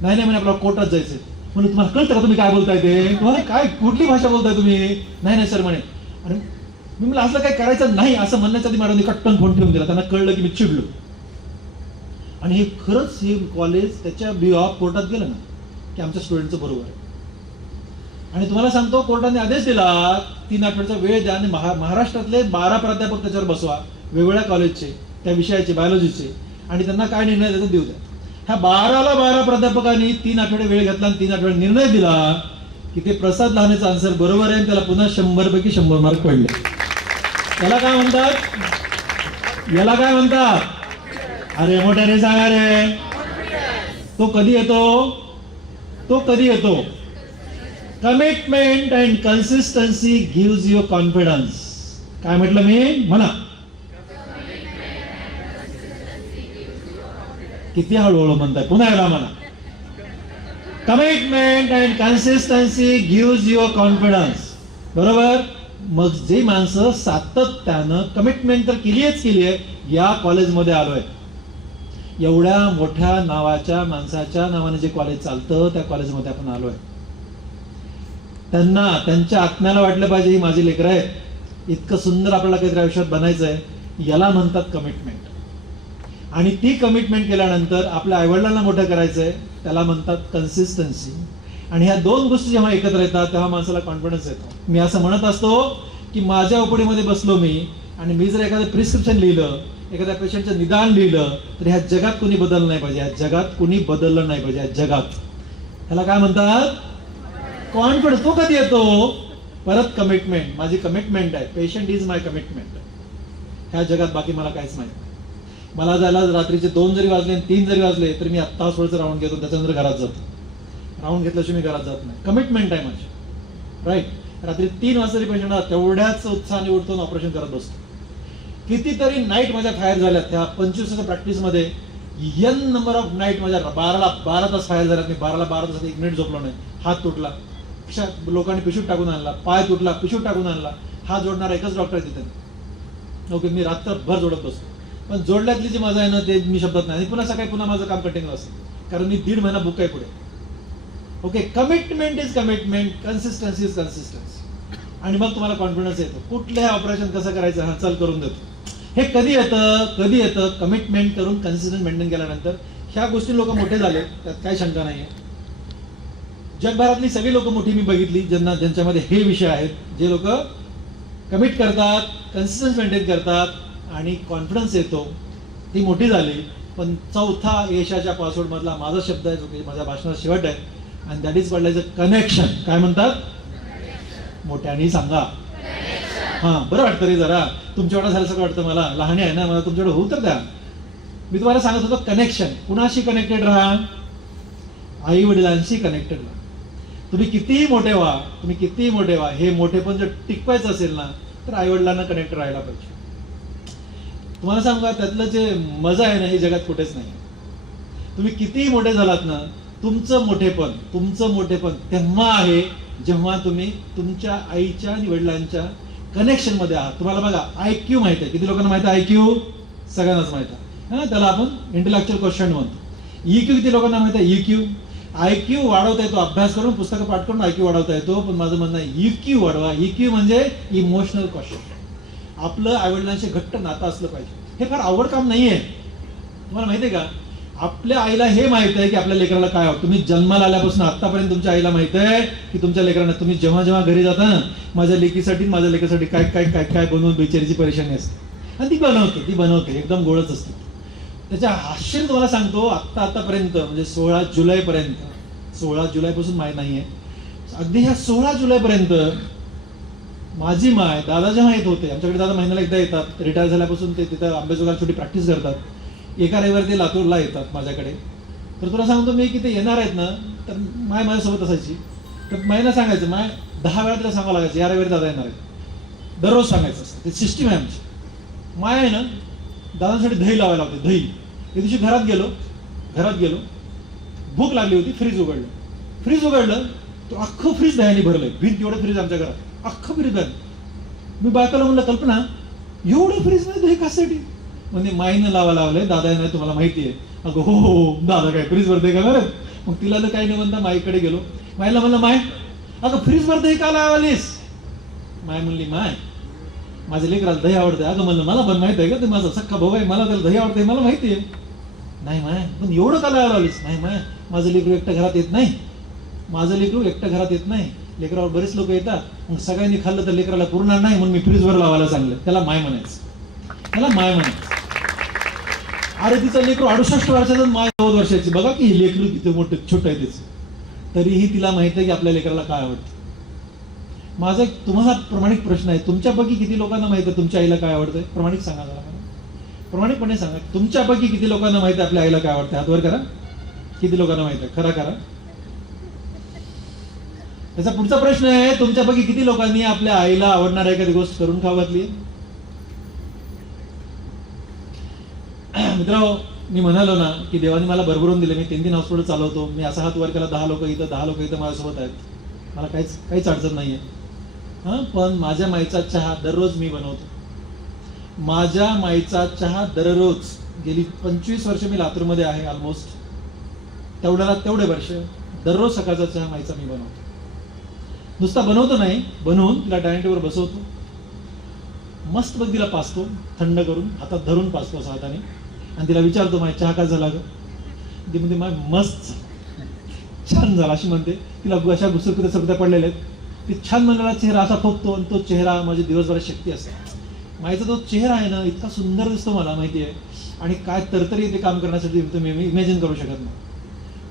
नाही म्हणे आपल्याला कोर्टात जायचंय. म्हणून तुम्हाला कळतं का तुम्ही काय बोलताय ते, तुम्हाला काय कुठली भाषा बोलताय तुम्ही. नाही सर म्हणे. आणि मी म्हणलं असलं काय करायचं नाही असं म्हणण्याच्या आधी मॅडमने कट्टन फोन ठेवून दिला. त्यांना कळलं की मी चिडलो. आणि हे खरंच हे कॉलेज त्याच्या बिहाफ कोर्टात गेलं ना की आमच्या स्टुडंटचं बरोबर आहे. आणि तुम्हाला सांगतो कोर्टाने आदेश दिला 3 आठवड्याचा वेळ द्या आणि महाराष्ट्रातले 12 प्राध्यापक त्याच्यावर बसवा वेगवेगळ्या कॉलेजचे त्या विषयाचे बायोलॉजीचे आणि त्यांना काय निर्णय द्यायचा देऊ द्या. ह्या 12 प्राध्यापकांनी 3 आठवडे वेळ घेतला आणि 3 आठवडे निर्णय दिला की ते प्रसाद लहानेचा आन्सर बरोबर आहे. त्याला पुन्हा 100 पैकी 100 मार्क पडले. त्याला काय म्हणतात, याला काय म्हणतात, अरे मोठ्याने सांगा रे. तो कधी येतो commitment and consistency gives you confidence. काय म्हटलं मी, म्हणा किती हळूहळू म्हणताय, पुन्हा एकदा म्हणा. Commitment and consistency gives you confidence. बरोबर. मग जे माणसं सातत्यानं कमिटमेंट तर केली आहे, या कॉलेजमध्ये आलोय. एवढ्या मोठ्या नावाच्या माणसाच्या नावाने जे कॉलेज चालतं त्या कॉलेजमध्ये आपण आलोय. त्यांना त्यांच्या आत्म्याला वाटलं पाहिजे ही माझी लेकरं आहेत, इतकं सुंदर आपल्याला काहीतरी आयुष्यात बनायचंय. याला म्हणतात कमिटमेंट. आणि ती कमिटमेंट केल्यानंतर आपल्या आईवडिलांना मोठं करायचंय त्याला म्हणतात कन्सिस्टन्सी. आणि ह्या 2 गोष्टी जेव्हा एकत्र येतात तेव्हा माणसाला कॉन्फिडन्स येतो. मी असं म्हणत असतो की माझ्या उपडीमध्ये बसलो मी आणि मी जर एखादं प्रिस्क्रिप्शन लिहिलं, एखाद्या पेशंटचं निदान लिहिलं तर ह्या जगात कोणी बदललं नाही पाहिजे, ह्या जगात कोणी बदललं नाही पाहिजे, ह्या जगात. ह्याला काय म्हणतात, कॉन्फिडन्स. तो कधी येतो, परत कमिटमेंट. माझी कमिटमेंट आहे, पेशंट इज माय कमिटमेंट. ह्या जगात बाकी मला काहीच माहिती. मला जायला रात्रीचे 2 जरी वाजले 3 जरी वाजले तर मी आत्ता हॉस्पिटलचं राऊंड घेतो, त्याच्यानंतर घरात जातो. राऊंड घेतल्याशिवाय मी घरात जात नाही. कमिटमेंट आहे माझी. राईट. रात्री 3 वाजता तरी पेशंट तेवढ्याच उत्साहाने उठतो ऑपरेशन करत बसतो. कितीतरी नाईट माझ्या फायर झाल्यात. त्या 25 वर्षाच्या प्रॅक्टिसमध्ये एन नंबर ऑफ नाईट माझ्या 12 तास फायर झाल्यात. मी 12 तासात 1 मिनिट झोपलो नाही. हात तुटला, लोकांनी पिशूट टाकून आणला. पाय तुटला, पिशूट टाकून आणला. हात जोडणारा एकच डॉक्टर आहे तिथे. ओके. मी रात्रभर जोडत बसतो. पण जोडल्यातली जी मजा आहे ना ते मी शब्दात नाही. आणि पुन्हा सकाळी पुन्हा माझं काम कंटिन्यू असतं, कारण मी 1.5 महिना बुक आहे पुढे. Okay. Commitment is commitment, consistency is consistency. आणि मग तुम्हाला कॉन्फिडन्स येतो. कुठलंही ऑपरेशन कसं करायचं हा चल करून देतो. हे कधी येतं कमिटमेंट करून कन्सिस्टन्स मेंटेन केल्यानंतर. ह्या गोष्टी लोक मोठे झाले त्यात काही शंका नाहीये. जगभरातली सगळी लोक मोठी मी बघितली ज्यांच्यामध्ये हे विषय आहेत, जे लोक कमिट करतात, कन्सिस्टन्स मेंटेन करतात आणि कॉन्फिडन्स येतो, ती मोठी झाली. पण चौथा यशाच्या पासवर्ड मधला माझा शब्द आहे जो की माझ्या भाषणाचा शेवट आहे, आणि that is called as a connection. काय म्हणतात, मोठ्याने सांगा. हा बरं वाटतं रे जरा, तुमच्याकडे झाल्यासारखं वाटतं मला. लहाने आहे ना, मला तुमच्याकडे होऊ तर द्या. मी तुम्हाला सांगत होतो कनेक्शन. कुणाशी कनेक्टेड राहा, आई वडिलांशी कनेक्टेड राहा. तुम्ही कितीही मोठे व्हा, हे मोठेपण जर टिकवायचं असेल ना तर आई वडिलांना कनेक्ट राहायला पाहिजे. तुम्हाला सांगा त्यातलं जे मजा आहे ना ही जगात कुठेच नाही. तुम्ही कितीही मोठे झालात ना, तुमचं मोठेपण तेव्हा आहे जेव्हा तुम्ही तुमच्या आईच्या आणि वडिलांच्या कनेक्शन मध्ये आहात. तुम्हाला बघा IQ माहित आहे, किती लोकांना माहित आहे IQ? सगळ्यांनाच माहित आहे. त्याला आपण इंटेलेक्च्युअल क्वेश्चन म्हणतो. EQ किती लोकांना माहित आहे? IQ वाढवता येतो, अभ्यास करून पुस्तकं पाठ करून IQ वाढवता येतो. पण माझं म्हणणं आहे EQ वाढवा. EQ म्हणजे इमोशनल क्वेश्चन. आपलं आईवडिलांशी घट्ट नातं असलं पाहिजे. हे फार अवघड काम नाहीये. तुम्हाला माहिती आहे का, आपल्या आईला हे माहित आहे की आपल्या लेकराला काय हवं. तुम्ही जन्माला आल्यापासून आतापर्यंत तुमच्या आईला माहित आहे की तुमच्या लेकरांना, तुम्ही जेव्हा जेव्हा घरी जाता ना, माझ्या लेकीसाठी माझ्या लेकीसाठी काय काय काय काय बनवून बेचारीची परेशानी असते. आणि ती बनवते एकदम गोडच असते. त्याच्या आश्चर्य तुम्हाला सांगतो, आतापर्यंत म्हणजे 16 जुलैपासून माहीत नाहीये, अगदी ह्या 16 जुलैपर्यंत माझी माय, दादा जेव्हा येत होते आमच्याकडे, दादा महिन्याला एकदा येतात, रिटायर झाल्यापासून ते तिथं अंबेजोगाई छोटी प्रॅक्टिस करतात. एका रविवारी ते लातूरला येतात माझ्याकडे. तर तुला सांगतो मी की ते येणार आहेत ना, तर माय माझ्यासोबत असायची. तर मायला सांगायचं, माय 10 वेळा तिला सांगावं लागायचं या रविवारी दादा येणार आहेत. दररोज सांगायचं असतं, ते सिस्टीम आहे आमची. माय आहे ना, दादांसाठी दही लावायला लागते. दही. त्या दिवशी घरात गेलो, भूक लागली होती, फ्रीज उघडलं, फ्रीज उघडलं तो अख्खं फ्रीज दह्याने भरलंय. भिंत एवढं फ्रीज आमच्या घरात, अख्खं फ्रीज दह्याने. मी बायकोला म्हणलं, कल्पना एवढं फ्रीज मध्ये दही कशासाठी? म्हणजे माईनं लावलंय, दादा नाही तुम्हाला माहिती आहे. अगं हो हो दादा काय फ्रीज वर दही घालणार? मग तिला तर काही नाही म्हणता माईकडे गेलो. माईला म्हणलं, माय अगं फ्रीज वर दही का लावालीस? माय म्हणली, माय माझ्या लेकराला दही आवडते. अगं म्हणलं, मला पण माहित आहे का, ते माझा सख्खा भाऊ आहे, मला त्याला दही आवडते, मला माहिती आहे. नाही माय, पण एवढं का लावालीस? नाही माय, माझं लेकरू एकटं घरात येत नाही, माझं लेकरू एकटं घरात येत नाही, लेकरावर बरेच लोक येतात, मग सगळ्यांनी खाल्लं तर लेकराला पुरणार नाही, म्हणून मी फ्रीजवर लावायला सांगलं. त्याला माय म्हणायचं, त्याला माय म्हणायचं. अरे तिचं लेकरू 68 वर्षाचं, माय 90 वर्षाची. बघा की हे लेकरू किती मोठं छोटं आहे त्याचं, तरीही तिला माहित आहे की आपल्या लेकराला काय आवडतं. माझा एक तुम्हाला प्रामाणिक प्रश्न आहे, तुमच्यापैकी किती लोकांना माहित आहे तुमच्या आईला काय आवडतंय? प्रामाणिक सांगा जरा मला, प्रामाणिकपणे सांगा. तुमच्यापैकी किती लोकांना माहित आहे आपल्या आईला काय आवडतं? हात वर करा. किती लोकांना माहित आहे? खरा करा. त्याचा पुढचा प्रश्न आहे, तुमच्यापैकी किती लोकांनी आपल्या आईला आवडणारी एखादी गोष्ट करून खाऊ घातली? मित्रांनो, मी म्हणालो ना की देवाने मला भरभरून दिले. मी 3 हॉस्पिटल चालवतो. मी असा हात वर केला, 10 लोक इथं, 10 लोक इथं माझ्यासोबत आहेत. मला काहीच अडचण नाहीये. पण माझ्या माईचा चहा दररोज मी बनवतो. माझ्या माईचा चहा दररोज, गेली 25 वर्ष मी लातूरमध्ये आहे ऑलमोस्ट, तेवढे वर्ष दररोज सकाळचा चहा माईचा मी बनवतो. नुसता बनवतो नाही, बनवून तिला डायनिंग टेबलवर बसवतो, मस्त बघ तिला पाचतो, थंड करून हातात धरून पाचतो असं हाताने, आणि तिला विचारतो, माय चहा काय झाला ग? ती म्हणते, माय मस्त छान झाला अशी म्हणते. तिला अशा घुसरकुत्या सगळ्या पडलेल्या आहेत. ती छान म्हणलेला चेहरा असा फोकतो, आणि तो चेहरा माझी दिवसभरात शक्ती असते. माईचा तो चेहरा आहे ना, इतका सुंदर दिसतो मला माहिती आहे, आणि काय तरतरी ते काम करण्यासाठी तुम्ही इमॅजिन करू शकत नाही.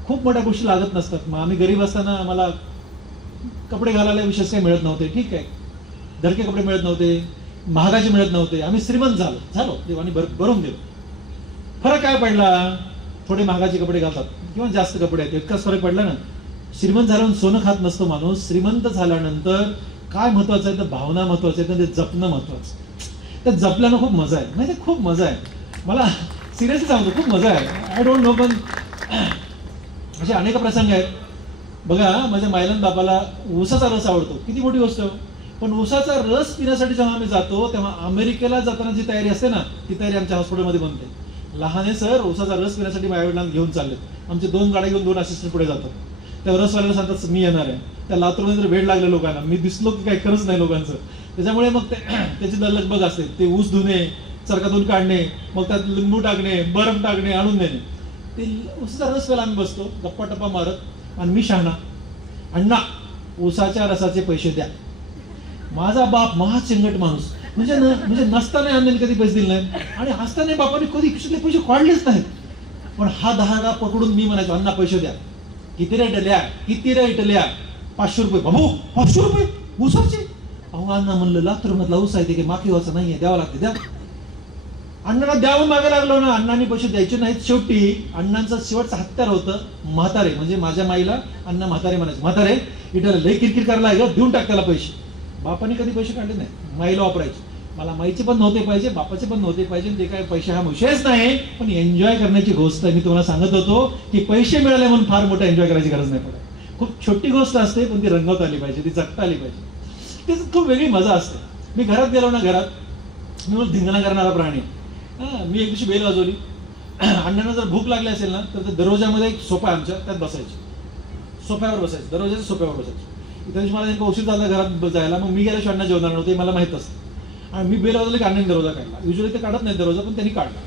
खूप मोठ्या गोष्टी लागत नसतात. मग आम्ही गरीब असताना आम्हाला कपडे घालायला विशेष काही मिळत नव्हते, ठीक आहे, धडके कपडे मिळत नव्हते, महागाचे मिळत नव्हते. आम्ही श्रीमंत झालो, देवाने भरून दिलो. फरक काय पडला? थोडे महागाचे कपडे घालतात किंवा जास्त कपडे आहेत, इतकाच फरक पडला ना. श्रीमंत झाल्यावर सोनं खात नसतो माणूस. श्रीमंत झाल्यानंतर काय महत्वाचं आहे तर भावना महत्वाचं आहे, तर ते जपणं महत्वाचं. त्या जपल्यानं खूप मजा आहे, माहिती आहे, खूप मजा आहे. मला सिरियसली सांगतो, खूप मजा आहे. आय डोंट नो, पण असे अनेक प्रसंग आहेत. बघा, माझ्या मायला बापाला ऊसाचा रस आवडतो, किती मोठी गोष्ट. पण ऊसाचा रस पिण्यासाठी जेव्हा आम्ही जातो, तेव्हा अमेरिकेला जाताना जी तयारी असते ना, ती तयारी आमच्या हॉस्पिटलमध्ये बनते. लहाने सर ऊसाचा रस पिण्यासाठी माझ्यावडिलांना घेऊन चालले. आमचे 2 गाड्या घेऊन 2 असिस्टंट पुढे जातात. त्या रसवाल्याला सांगतात मी येणार आहे. त्या लातूरमध्ये जर वेळ लागले लोकांना, मी दिसलो की काही खरंच नाही लोकांचं. त्याच्यामुळे मग त्याची लगबग असते. ते ऊस धुणे, चरकातून काढणे, मग त्यात लिंबू टाकणे, बर्फ टाकणे, आणून देणे. ते ऊसाचा रस प्यायला आम्ही बसतो गप्पा टप्पा मारत, आणि मी शहाणा, अण्णा ऊसाच्या रसाचे पैसे द्या. माझा बाप महाचिंगट माणूस, म्हणजे नसताना अण्णाने कधी पैसे दिले नाही, आणि असताना बापाने कधी खिशातले पैसे काढलेच नाहीत. पण हा 10 पकडून मी म्हणायचो, अण्णा पैसे द्या. किती रेट लिया, किती रेट लिया? 500 रुपये. बाबू 500 रुपये ऊसाचे? अहो अण्णा म्हणलं, लातूर मधला ऊस आहे, ते काही माखीवाचा नाहीये, द्यावं लागते, द्या. अण्णाला द्यावं मागे लागलो ना, अण्णांनी पैसे द्यायचे नाहीत. शेवटी अण्णांचं शेवटचं हत्यार होतं म्हातारे, म्हणजे माझ्या माईला अण्णा म्हातारे म्हणायचे. म्हातारे इथं लई किरकिर करायला ग, देऊन टाक त्याला पैसे. बापाने कधी पैसे काढले नाही, माईला वापरायचे. मला माईचे पण नव्हते पाहिजे, बापाचे पण नव्हते पाहिजे. ते काय पैसे हा विषयच नाही, पण एन्जॉय करण्याची गोष्ट आहे. मी तुम्हाला सांगत होतो की पैसे मिळाले म्हणून फार मोठं एन्जॉय करायची गरज नाही पडत. खूप छोटी गोष्ट असते, पण ती रंगवता आली पाहिजे, ती जगता आली पाहिजे. ती खूप वेगळी मजा असते. मी घरात गेलो ना, घरात मी मला धिंगाणा करणारा प्राणी. मी एक दिवशी बेल वाजवली. अण्णांना जर भूक लागली असेल ना, तर दरवाजामध्ये एक सोफा आहे आमच्या, त्यात बसायचे, सोफ्यावर बसायचं, दरवाजाच्या सोफ्यावर बसायचं. त्या दिवशी मला नेमका उशीर झाला घरात जायला, मग मी गेल्याशिवाय अण्णा जेवणार नव्हते, मला माहित असतं. आणि मी बेल वाजवली की अण्णांनी दरवाजा काढला. युजली ते काढत नाही दरवाजा, पण त्यांनी काढला.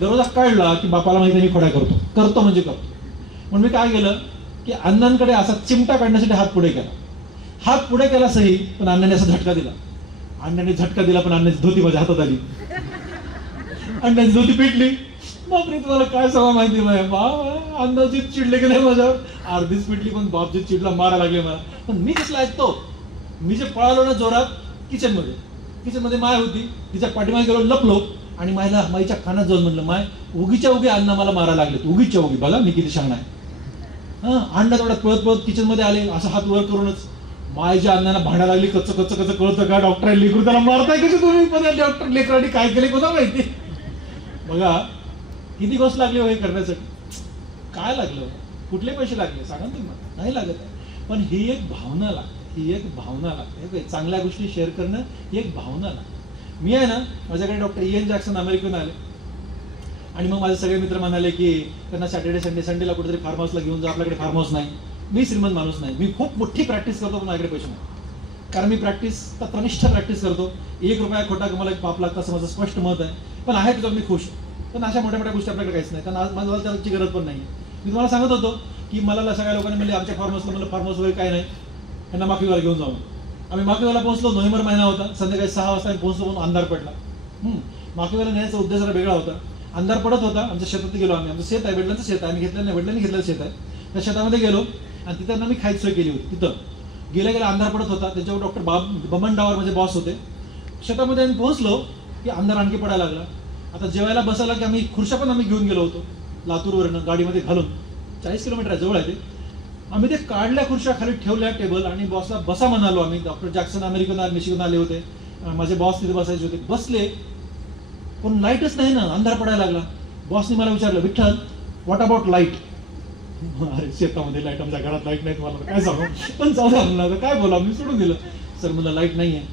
दरवाजा काढला की बापाला माहिती मी खोड्या करतो म्हणजे करतो. म्हणून मी काय केलं की अण्णांकडे असा चिमटा काढण्यासाठी हात पुढे केला. हात पुढे केला सही, पण अण्णाने असा झटका दिला. अण्णाने झटका दिला, पण अण्णाची धोती माझ्या हातात आली. अण्णाची धोती पेटली. बापरे, तुम्हाला काय सगळं माहिती नाही. बाप अण्णाची चिडले की नाही माझ्यावर, अर्धीच पेटली, पण बापची चिडला, मारा लागले मला. पण मी कसला ऐकतो, मी जे पळालो ना जोरात किचनमध्ये माय होती, तिच्या पाठीमागे गेलो, लपलो, आणि माईच्या कानात जाऊन म्हणलं, माय उगीच्या उगी अण्णा मला मारा लागले, उगीच्या उगी. बघा मी किती शहाणा आहे. अण्णा तेवढ्यात पळत किचनमध्ये आले, असं हात वर करूनच. मायच्या अण्णांना भांडा लागली, कच्च कळतं का, डॉक्टर लेकरू त्याला मारताय कशी तुम्ही? पण डॉक्टर लेकरांनी काय केले कोणा माहिती. बघा किती गोष्ट लागली हे करण्यासाठी, काय लागलं. कुठले पैसे लागले सांगा ना तुम्ही मला, नाही लागत आहे. पण ही एक भावना लागते, ही एक भावना लागते. हे काय, चांगल्या गोष्टी शेअर करणं ही एक भावना लागते. मी आहे ना, माझ्याकडे डॉक्टर इएन जॅक्सन अमेरिकेहून आले आणि मग माझे सगळे मित्र म्हणाले की त्यांना सॅटर्डे संडेला कुठेतरी फार्म हाऊसला घेऊन जा. आपल्याकडे फार्म हाऊस नाही, मी श्रीमंत माणूस नाही, मी खूप मोठी प्रॅक्टिस करतो पण माझ्याकडे पैसे नाही. कारण मी प्रॅक्टिस तत्वनिष्ठ प्रॅक्टिस करतो. 1 रुपया खोटा कमाला एक पाप लागतं असं माझं स्पष्ट मत आहे. पण आहे त्याच्यावर मी खुश. पण अशा मोठ्या मोठ्या गोष्टी आपल्याकडे काहीच नाही, कारण आज मला त्याची गरज पण नाही. मी तुम्हाला सांगत होतो की मला सगळ्या लोकांनी म्हणजे आमच्या फार्म हाऊसला मला फार्म हाऊस वगैरे काय नाही, त्यांना माफीवाला घेऊन जाऊन. आम्ही माफीवाला पोहोचलो, नोव्हेंबर महिना होता, संध्याकाळी 6 वाजता आम्ही पोहोचलो म्हणून अंधार पडला. माफीवाला नेण्याचा उद्देश जरा वेगळा होता. अंधार पडत होता, आमच्या शेतात गेलो आम्ही. आमचं शेत आहे, वडिलांचं शेत आहे, आम्ही घेतलं नाही, वडिलांनी घेतलेलं शेत आहे. त्या शेतामध्ये गेलो आणि तिथं मी खायची सोय केली होती. तिथं गेल्या अंधार पडत होता. त्याच्यावर डॉक्टर बमन डावर माझे बॉस होते. शेतामध्ये आम्ही पोहोचलो की अंधार आणखी पडायला लागला. आता जेवायला बसायला की आम्ही खुर्च्या पण आम्ही घेऊन गेलो होतो लातूरवरनं गाडीमध्ये घालून. 40 किलोमीटर जवळ आहे ते. आम्ही ते काढल्या खुर्च्या खाली ठेवल्या टेबल आणि बॉसला बसा म्हणालो आम्ही. डॉक्टर जॅक्सन अमेरिकन मिशिगन आले होते, माझे बॉस तिथे बसायचे होते. बसले पण लाईटच नाही ना, अंधार पडायला लागला. बॉसने मला विचारलं, विठ्ठल व्हॉट अबाउट लाईट? अरे शेतामध्ये लाईट, आमच्या घरात लाईट नाही, तुम्हाला काय सांगू. पण जाऊ द्या म्हणलं, काय बोला, मी सोडून दिलं. सर म्हणलं लाईट नाही आहे.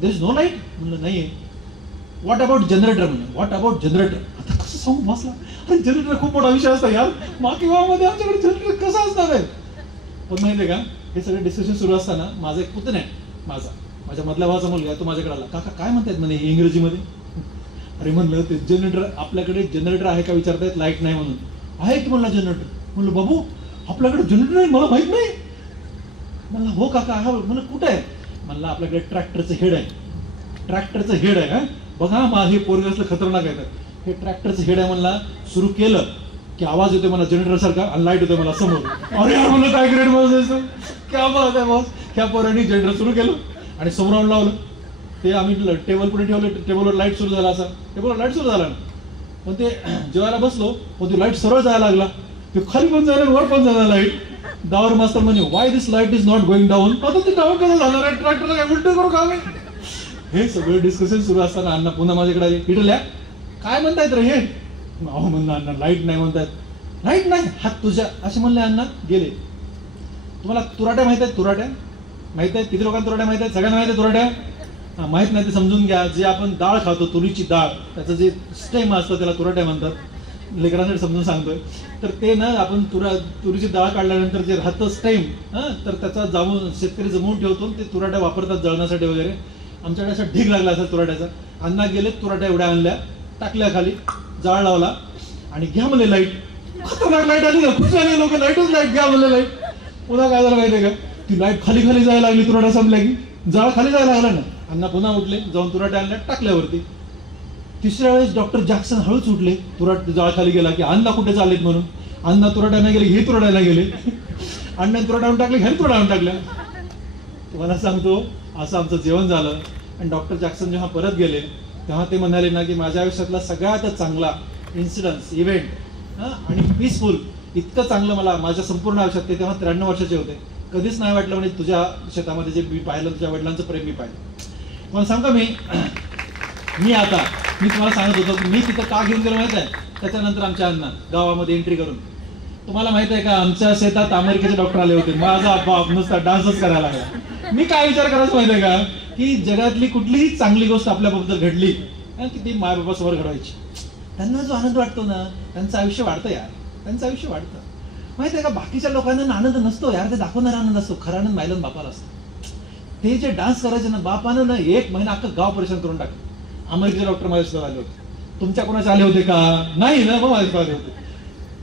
There is no light? म्हणलं नाही आहे. What about generator? म्हणलं व्हॉट अबाउट जनरेटर? आता कसं सांगू बॉसला? अरे जनरेटर खूप मोठा विषय असता यार, माकीगावामध्ये आमच्याकडे जनरेटर कसं असणार आहे. पण माहिती आहे का, हे सगळे डिस्कशन सुरू असताना माझा एक पुतण्या आहे, माझ्या मधल्या भावाचा मुलगा आहे, तो माझ्याकडे आला. काका काय म्हणतात म्हणे इंग्रजीमध्ये? अरे म्हणलं ते जनरेटर, आपल्याकडे जनरेटर आहे का विचारतायत, लाईट नाही म्हणून. आहे की म्हणला जनरेटर. म्हणलं बाबू आपल्याकडे जनरेटर नाही, मला माहित नाही. म्हणलं हो काका, हा. म्हणलं कुठं आहे? म्हणलं आपल्याकडे ट्रॅक्टरचं हेड आहे. ट्रॅक्टरचं हेड आहे. हा बघा, माझे पोरग असलं खतरनाक आहे. हे ट्रॅक्टरचं हेड आहे. म्हणला सुरू केलं की आवाज येतोय मला जनरेटर सारखा आणि लाईट येतोय मला समोर. अरे यार म्हणलं काय ग्रेट बॉस आहे, क्या बात आहे बॉस. ह्या पोरांनी जनरेटर सुरू केलं आणि समोर आणून लावलं. ते आम्ही टेबल पुढे ठेवलं, टेबलवर लाईट सुरू झाला. असा टेबलवर लाईट सुरू झाला ना. पण ते जेवायला बसलो पण ती लाईट सरळ जायला लागला. ते खाली पण जायला वर पण जायला लाईट. दावर मास्तर म्हणे why this light is not going down. आता ते डाऊन कसं झालं आहे, ट्रॅक्टरला काय उलट करू का? हे सगळं डिस्कशन सुरू असताना अण्णा पुन्हा माझ्याकडे आले. इटल्या काय म्हणतायत रे हे? अहो म्हणलं अण्णा लाईट नाही म्हणतायत. लाईट नाही, हात तुझ्या असे म्हणले. अण्णा गेले. तुम्हाला तुराट्या माहित आहेत? तुराट्या माहित आहेत? किती लोकांना तुराट्या माहित आहेत? सगळ्यांना माहित आहे तुराट्या? माहित नाही ते समजून घ्या. जे आपण डाळ खातो, तुरीची डाळ, त्याचं जे स्टेम असतं त्याला तुराट्या म्हणतात. लेकरांसाठी समजून सांगतोय. तर ते ना आपण तुरीची डाळ काढल्यानंतर जे राहतं स्टेम, तर त्याचा शेतकरी जमवून ठेवतो. ते तुराट्या वापरतात जळण्यासाठी वगैरे. आमच्याकडे असा ढीग लागला असा तुराट्याचा. अण्णा गेले, तुराट्या एवढ्या आणल्या, टाकल्या खाली, जाळ लावला आणि घ्या म्हणले लाईट. खतरनाक लाईट आली ना, खुश आले लोक, लाईटच लाईट, घ्या म्हणले लाईट. पुन्हा काय झालं माहितीये का, ती लाईट खाली खाली जायला लागली. तुराट्या संपल्या की जाळ खाली जायला लागला ना. अण्णा पुन्हा उठले, जाऊन तुराट्या आणल्या, टाकल्यावरती. तिसऱ्या वेळेस डॉक्टर जॅक्सन हळूच उठले. जाळ खाली गेला की अण्णा कुठे चाललेत म्हणून. अण्णा तुराट्याला गेले, हे तुराट्याला गेले. अण्णा तुराट्यावरून टाकले, घरी तुराट्यावरून टाकल्या. तुम्हाला सांगतो असं आमचं जेवण झालं. आणि डॉक्टर जॅक्सन जेव्हा परत गेले तेव्हा ते म्हणाले ना की माझ्या आयुष्यातला सगळ्यात चांगला इन्सिडन्स, इव्हेंट आणि पीसफुल, इतकं चांगलं मला माझ्या संपूर्ण आयुष्यात, ते तेव्हा 93 वर्षाचे होते, कधीच नाही वाटलं म्हणजे तुझ्या शेतामध्ये जे मी पाहिलं, तुझ्या वडिलांचं प्रेम मी पाहिलं. मला सांगा मी तुम्हाला सांगत होतो की मी तिथं का घेऊन गेलो माहित आहे? त्याच्यानंतर आमच्या अण्णा गावामध्ये एंट्री करून, तुम्हाला माहित आहे का, आमच्या शेतात अमेरिकेचे डॉक्टर आले होते. माझा बाप नुसता डान्सच करायला लागला. मी काय विचार करायचं माहित आहे का, की जगातली कुठलीही चांगली गोष्ट आपल्याबद्दल घडली की ती मायबापासमोर घडवायची. त्यांना जो आनंद वाटतो ना, त्यांचं आयुष्य वाढतं यार, त्यांचं आयुष्य वाढतं. माहित आहे का, बाकीच्या लोकांना आनंद नसतो यार, ते दाखवणारा आनंद असतो. खरा आनंद मायला बापाला असतो. ते जे डान्स करायचे ना, बापानं ना 1 महिना अख्खं गाव परेशान करून टाकलं. अमेरिकेचे डॉक्टर माझ्यासोबत आले होते. तुमच्या कोणाचे आले होते का? नाही ना, मग माझ्यासोबत आले होते.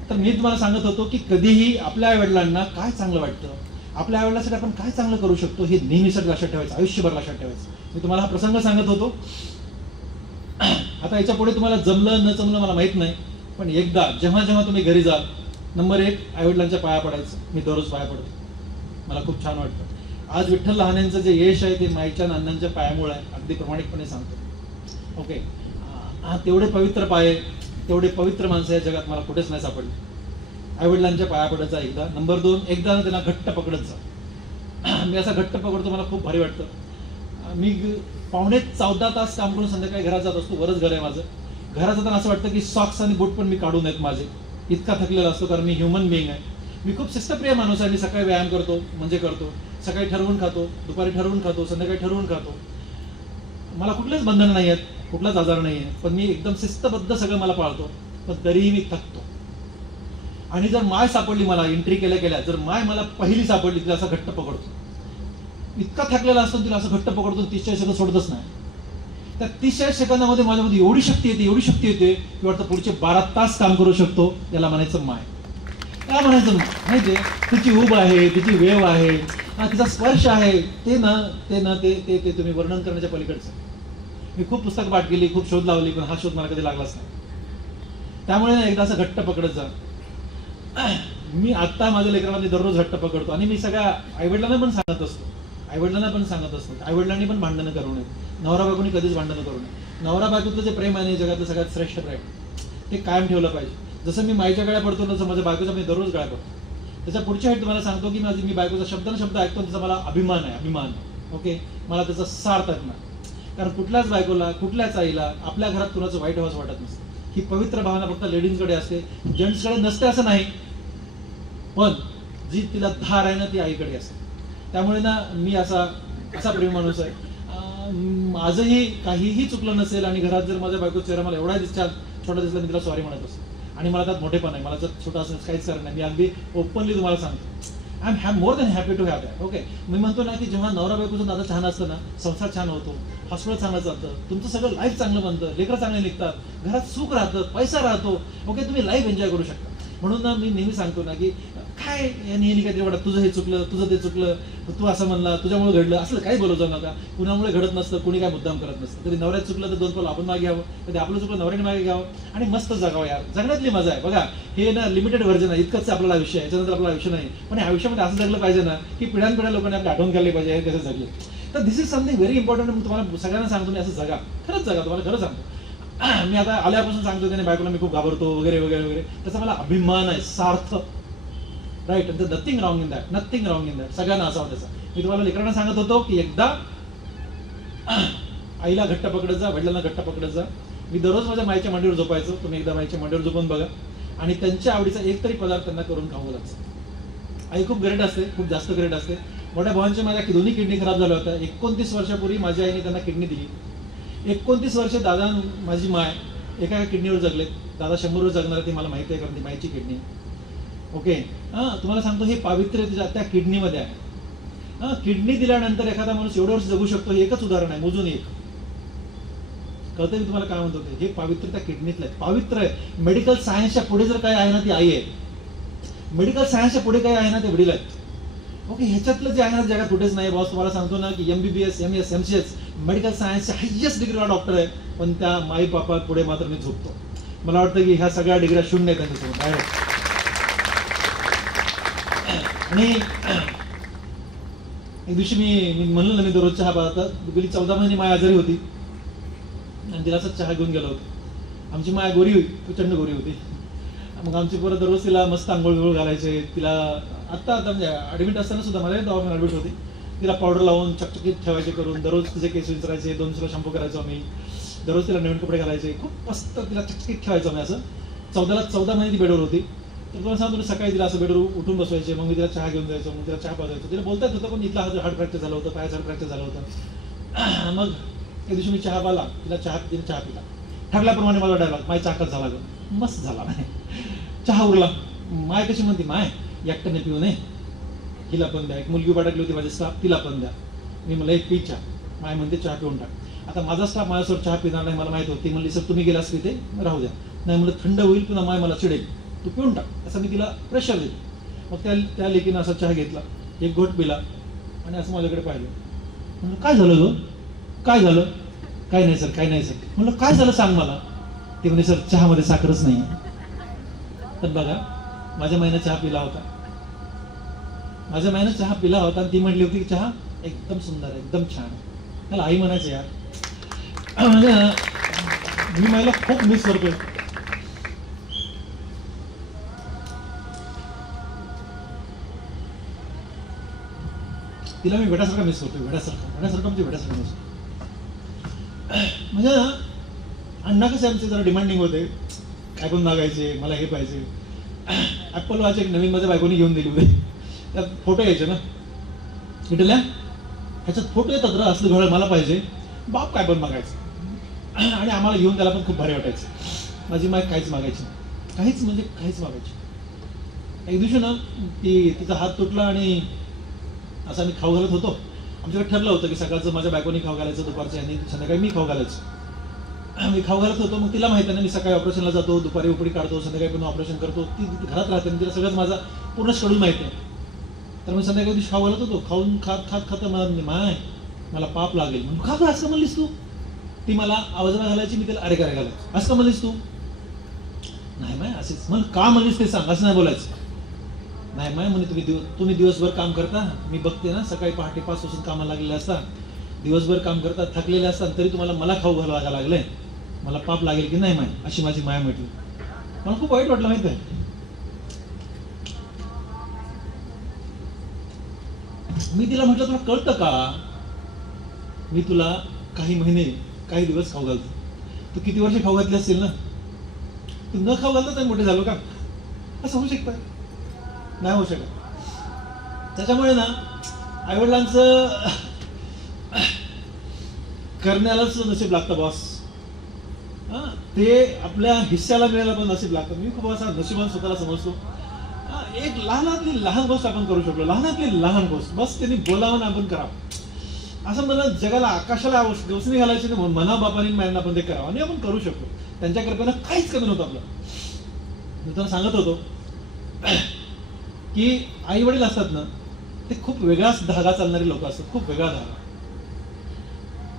तर मी तुम्हाला सांगत होतो की कधीही आपल्या आईवडिलांना काय चांगलं वाटतं, आपल्या आईवडिलांसाठी आपण काय चांगलं करू शकतो, हे नेहमीसाठी लक्षात ठेवायचं, आयुष्यभर लक्षात ठेवायचं. मी तुम्हाला हा प्रसंग सांगत होतो. आता याच्या पुढे तुम्हाला जमलं न जमलं मला माहित नाही, पण एकदा जेव्हा जेव्हा तुम्ही घरी जाल, नंबर 1 आईवडिलांच्या पाया पडायचं. मी दररोज पाया पडतो, मला खूप छान वाटतं. आज विठ्ठल लहान्यांचं जे यश आहे ते माईच्या नानांच्या पायामुळे आहे, अगदी प्रामाणिकपणे सांगतो. ओके, तेवढे पवित्र पाय, तेवढे पवित्र माणसं या जगात मला कुठेच नाही सापडली. आईवडिलांच्या पाया पडायचा एकदा. नंबर 2, एकदा ना त्यांना घट्ट पकडत जा. मी असा घट्ट पकडतो, मला खूप भारी वाटतं. मी 14.5 तास काम करून संध्याकाळी घरात जात असतो. वरच घर आहे माझं. घरात जाताना असं वाटतं की सॉक्स आणि बूट पण मी काढू नयेत माझे, इतका थकलेला असतो, कारण मी ह्युमन बिईंग आहे. मी खूप शिस्तप्रिय माणूस आहे. मी सकाळी व्यायाम करतो म्हणजे करतो, सकाळी ठरवून खातो, दुपारी ठरवून खातो, संध्याकाळी ठरवून खातो. मला कुठलेच बंधन नाही आहेत, कुठलाच आजार नाही आहे, पण मी एकदम शिस्तबद्ध सगळं मला पाळतो. पण तरीही मी थकतो. आणि जर माय सापडली मला एंट्री केल्या केल्या, जर माय मला पहिली सापडली, तिला असं घट्ट पकडतो. इतका थकलेला असतो तिला असं घट्ट पकडतो, 30 सेकंद सोडतच नाही. त्या 30 सेकंदामध्ये माझ्यामध्ये एवढी शक्ती येते की वाटतं पुढचे 12 तास काम करू शकतो. याला म्हणायचं माय. काय म्हणायचं माहिती आहे? तिची ऊब आहे, तिची वेव आहे, तिचा स्पर्श आहे, ते तुम्ही वर्णन करण्याच्या पलीकडचं. मी खूप पुस्तकं पाठ केली, खूप शोध लावली, पण हा शोध मला कधी लागलाच नाही. त्यामुळे ना एकदा असं घट्ट पकडत जा. मी आत्ता माझ्या लेकरांना दररोज घट्ट पकडतो. आणि मी सगळ्या आईवडिलांना पण सांगत असतो, आईवडिलांनी पण भांडणं करू नये, नवरा बायकोनी कधीच भांडणं करू नये. नवरा बायकोचं जे प्रेम आहे जगातलं सगळ्यात श्रेष्ठ प्रेम, ते कायम ठेवलं पाहिजे. जसं मी माईच्या गळ्या पडतो तसं माझ्या बायकोचा मी दररोज गळ्या पडतो. त्याच्या पुढच्या वेळी तुम्हाला सांगतो की मी बायकोचा शब्द ऐकतो, त्याचा मला अभिमान आहे. ओके, मला त्याचा सार्थ नाही. कारण कुठल्याच बायकोला, कुठल्याच आईला आपल्या घरात कुणाचं वाईट व्हावंच वाटत नसतं. ही पवित्र भावना फक्त लेडीजकडे असते, जेंट्सकडे नसते असं नाही. पण जी तिला धार आहे ना, ती आईकडे असते. त्यामुळे ना मी असा प्रेम माणूस आहे. माझंही काहीही चुकलं नसेल आणि घरात जर माझ्या बायको चेहरा मला एवढा छोटा दिसला, मी तिला सॉरी म्हणत असतो. आणि मला त्यात मोठेपण आहे, मला जर छोटा असं काहीच कारण नाही. मी अगदी ओपनली तुम्हाला सांगतो, I am more than happy to have that. Okay, मी म्हणतो ना की जेव्हा नवरा बायकोचं नातं छान असतं ना, संसार छान होतो, हॉस्पिटल चांगलं चालतं, तुमचं सगळं लाईफ चांगलं बनतं, लेकरं चांगले निघतात, घरात सुख राहतं, पैसा राहतो. ओके, तुम्ही लाईफ एन्जॉय करू शकता. म्हणून ना मी नेहमी सांगतो ना की काय यांनी काहीतरी वाटत, तुझं हे चुकलं, तुझं ते चुकलं, तू असं म्हणला, तुझ्यामुळे घडलं, असं काही बोलू जाऊ नका. कुणामुळे घडत नसतं, कुणी काय मुद्दाम करत नसतं. कधी नवऱ्यात चुकलं तर 2 पावलं आपण मागे घ्यावं, कधी आपलं चुकलं नवऱ्याने मागे घ्यावं आणि मस्त जगावं. यार, जगण्यातली मजा आहे. बघा, हे ना लिमिटेड व्हर्जन आहे, इतकंच आपल्याला आयुष्य आहे, याच्यानंतर आपलं आयुष्य नाही. पण आयुष्यामध्ये असं जगलं पाहिजे ना की पिढ्यानपिढ्या लोकांनी आपली आठवण केली पाहिजे हे कसं जगले. तर दिस इज समथिंग व्हेरी इम्पॉर्टंट. मी तुम्हाला सगळ्यांना सांगतो, मी असं जगा, खरंच जगा, तुम्हाला खरं सांगतो. मी आता आल्यापासून सांगतो त्याने बायकोला मी खूप घाबरतो वगैरे वगैरे वगैरे, त्याचा मला अभिमान आहे, सार्थ. Right, nothing wrong in that. सगळ्यांना असावं त्याचा. मी तुम्हाला लेकरांना सांगत होतो की एकदा आईला घट्ट पकडत जा, वडिलांना घट्ट पकडत जा. मी दररोज माझ्या माईच्या मांडीवर झोपायचो. तुम्ही एकदा माईच्या मांडीवर झोपून बघा आणि त्यांच्या आवडीचा एक तरी पदार्थ त्यांना करून खाऊ लागतो. आई खूप ग्रेट असते, खूप जास्त ग्रेट असते. मोठ्या भावांच्या माझ्या दोन्ही किडनी खराब झाल्या होत्या. 29 वर्षापूर्वी माझ्या आईने त्यांना किडनी दिली. 29 वर्ष दादा, माझी माय एका किडनीवर जगले. दादा 100 वर जगणार, ती मला माहिती आहे, कारण ती माईची किडनी. ओके, तुम्हाला सांगतो हे पावित्र्य त्या किडनीमध्ये आहे. किडनी दिल्यानंतर एखादा माणूस एवढं वर्ष जगू शकतो, हे एकच उदाहरण आहे, मोजून एक. कळतं मी तुम्हाला काय म्हणतो? हे पावित्र्य त्या किडनीतलं आहे, पवित्र आहे. मेडिकल सायन्सच्या पुढे जर काय आहे ना, ती आई आहे. मेडिकल सायन्सच्या पुढे काय आहे ना, ते वडील आहेत. ओके, ह्याच्यातलं जे आहे ना जगात कुठेच नाही. बॉस तुम्हाला सांगतो ना की MBBS, MS, MCS मेडिकल सायन्सचे हायएस्ट डिग्रीला डॉक्टर आहे, पण त्या माई बापा पुढे मात्र मी झोपतो. मला वाटतं की ह्या सगळ्या डिग्र्या शून्य आहेत त्यांच्यासमोर, डायरेक्ट. आणि एक दिवशी मी म्हणलं ना, मी दररोज चहा पाहता. गेली 14 महिने माय आजारी होती आणि तिला असं चहा घेऊन गेलो होतो. आमची माय गोरी होती, प्रचंड गोरी होती. मग आमची परत दररोज तिला मस्त आंघोळ बिंघोळ घालायचे. तिला आत्ता म्हणजे ॲडमिट असताना सुद्धा मला दवाखान्यात ॲडमिट होती. तिला पावडर लावून चकचकीत ठेवायचे करून, दररोज तिचे केस विंचरायचे, 2 किलो शॅम्पू करायचो आम्ही. दररोज तिला नवीन कपडे घालायचे, खूप मस्त तिला चकचकीत ठेवायचो आम्ही. असं 14 महिने ती बेडवर होती. तर तुम्हाला सांगतो, सकाळी तिला असं बेडवर उठून बसवायचे, मग मी तिला चहा घेऊन जायचो, मग तिला चहा पाजायचो. तिला बोलता येत होतं, पण इथला हार्ट फ्रॅक्चर झालं होतं, पायाचं हार्ट फ्रॅक्चर झालं होतं. मग एक दिवशी मी चहा पाला, तिने चहा पिला. ठरल्याप्रमाणे माझा डायलॉग, माय चाकच झाला गं, मस्त झाला नाही. चहा उरला. माय कशी म्हणते, माय एकट्याने पिऊ नये, हिला पण द्या. एक मुलगी पाठवली होती माझी स्टाफ, तिला पण द्या. मी मला एक पी चहा. माय म्हणते चहा पिऊन टाक. आता माझा स्टाफ माझ्यासोबत चहा पिणार नाही, मला माहित होती. म्हणली सर तुम्ही गेलास तिथे राहू द्या. नाही म्हणलं थंड होईल, पुन्हा माय मला चिडेल, तू पिऊन टाक, असं मी तिला प्रेशर देतो. मग त्या लेकीनं असा चहा घेतला, एक घोट पिला आणि असं माझ्याकडे पाहिलं. म्हणलं काय झालं गं, काय झालं? काय नाही सर, काय नाही सर. म्हणलं काय झालं सांग मला. ते म्हणजे सर चहामध्ये साखरच नाही. तर बघा, माझ्या माईनं चहा पिला होता. आणि ती म्हटली होती की चहा एकदम सुंदर आहे, एकदम छान. मला आई म्हणायचं यार. म्हणजे मी माईला खूप मिस करतोय. तिला मी वेड्यासारखा मिस करतोय, वेड्यासारखा मिस करतो. म्हणजे अण्णा कसे आमचे जरा डिमांडिंग होते, काय पण मागायचे, मला हे पाहिजे. ॲपल वॉच एक नवीन माझ्या बायकोनी घेऊन दिली होती. त्यात फोटो यायचे ना, इटल्या ह्याच्यात फोटो येतात र, असलं घडं मला पाहिजे. बाप काय पण मागायचं आणि आम्हाला घेऊन त्याला पण खूप भारी वाटायचं. माझी माय काहीच मागायची, काहीच म्हणजे काहीच मागायची. एक दिवशी ना तिचा हात तुटला आणि असं आम्ही खाऊ घालत होतो. आमच्याकडे ठरलं होतं की सकाळचं माझ्या बायकोनी खाऊ घालायचं, दुपारचं आणि संध्याकाळी मी खाऊ घालायचं. मी खाऊ घालत होतो. मग तिला माहिती आहे ना, मी सकाळी ऑपरेशनला जातो, दुपारी उपडी काढतो, संध्याकाळी पण ऑपरेशन करतो. ती घरात राहते आणि तिला सगळंच माझा पूर्ण शेड्यूल माहिती आहे. तर मी संध्याकाळी दिवशी खाऊ घालत होतो. खाऊन खात मला मला पाप लागेल म्हणून, का असं म्हणलीस तू? ती मला आवाजाला घालायची, मी तिला अरे काय घालायचं. असं का म्हणलीस तू? नाही माय असेच. मग का म्हणलीस ते सांग, असं नाही बोलायचं. नाही माय म्हणे, तुम्ही दिवसभर काम करता, मी बघते ना, सकाळी पहाटे 5 वाजून कामाला लागलेले असतात, दिवसभर काम करतात, थकलेले असतात, तरी तुम्हाला मला खाऊ घालायला लागलंय, मला पाप लागेल की नाही माय, अशी माझी माया म्हटली. मला खूप वाईट वाटलं माहिती आहे. मी तिला म्हटलं, तुला कळतं का, मी तुला काही महिने काही दिवस खाऊ घालतो, तू किती वर्ष खाऊ घातले असतील ना, तू न खाऊ घालता तर मोठे झालो का? असं होऊ शकतं? नाही होऊ शकत. त्याच्यामुळे ना आईवडिलांचं करण्यालाच नशीब लागतं बॉस. ते आपल्या हिस्स्याला मिळायला पण नशीब लागतं. मी खूप असा नशिबान स्वतःला समजतो. एक लहानातली लहान गोष्ट आपण करू शकलो, लहानातली लहान गोष्ट, बस त्यांनी बोलावं ना आपण करावं. असं मला जगाला आकाशाला गवसणी घालायची ना, मना बापानी मायना आपण ते करावं आणि आपण करू शकतो. त्यांच्या कृपेनं काहीच कमी नव्हतं आपलं. मी त्यांना सांगत होतो की आई वडील असतात ना, ते खूप वेगळाच धागा चालणारे लोक असतात, खूप वेगळा धागा.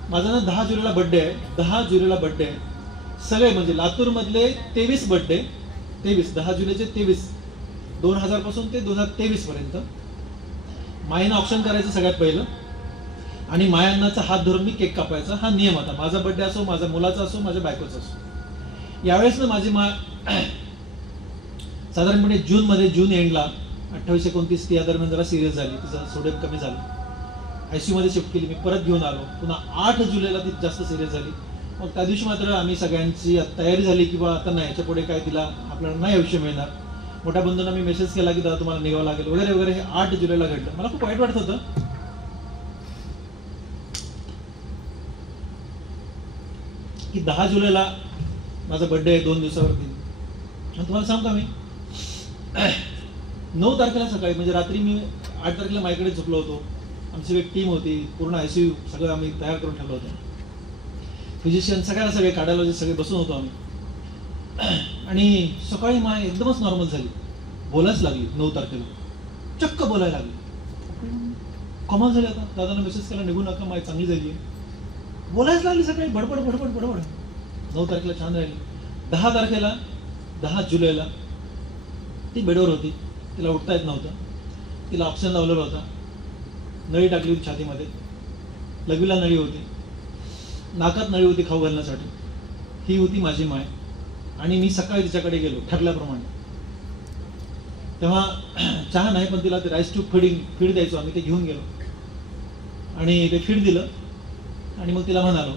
माझा ना 10 जुलैला बड्डे आहे, 10 जुलैला बड्डे आहे. सगळे म्हणजे लातूर मधले 23 बड्डे, 10 जुलैचे 23, 2000 पासून ते 2023 पर्यंत मायनं ऑप्शन करायचं सगळ्यात पहिलं आणि मायांनाचा हात धरून मी केक कापायचा. हा नियम होता. माझा बड्डे असो, माझ्या मुलाचा असो, माझ्या बायकोचा असो. यावेळेस ना माझी माय साधारणपणे जून एंडला 28-29 या दरम्यान जरा सिरियस झाली, तिचं सोडियम कमी झालं, ICU मध्ये शिफ्ट केली. मी परत घेऊन आलो. पुन्हा 8 जुलैला ती जास्त सिरियस झाली. मग त्या दिवशी मात्र आम्ही सगळ्यांची तयारी झाली की बा आता नाही, याच्या पुढे काय तिला आपल्याला नाही आयुष्य मिळणार. मोठ्या बंधूंना मी मेसेज केला की दादा तुम्हाला निघावं लागेल वगैरे वगैरे. हे 8 जुलैला घडलं. मला खूप वाईट वाटत होतं की 10 जुलैला माझा बड्डे आहे 2 दिवसावरती. आणि तुम्हाला सांगू का, मी 9 तारखेला सकाळी म्हणजे रात्री मी 8 तारखेला माझ्याकडे झोपलो होतो. आमची एक टीम होती, पूर्ण ICU सगळं आम्ही तयार करून ठेवलं होतं. फिजिशियन सगळे कार्डिओलॉजिस्ट सगळे बसून होतो आम्ही. आणि सकाळी माय एकदमच नॉर्मल झाली, बोलायच लागली. 9 तारखेला चक्क बोलायला लागली. कमाल झाली. आता दादाला मेसेज केला, निघू नका, माय चांगली झाली आहे. बोलायच लागली सकाळी, बडबड बडबड बडबड. 9 तारखेला छान राहिली. 10 तारखेला 10 जुलैला ती बेडवर होती, तिला उठता येत नव्हतं. तिला ऑक्सिजन लावलेला होता, नळी टाकली होती छातीमध्ये, लघवीला नळी होती, नाकात नळी होती खाऊ घालण्यासाठी. ही होती माझी माय. आणि मी सकाळी तिच्याकडे गेलो ठरल्याप्रमाणे. तेव्हा चहा नाही, पण तिला ते राईस ट्यूब फीड द्यायचो आम्ही, ते घेऊन गेलो आणि ते फीड दिलं. आणि मग तिला म्हणालो,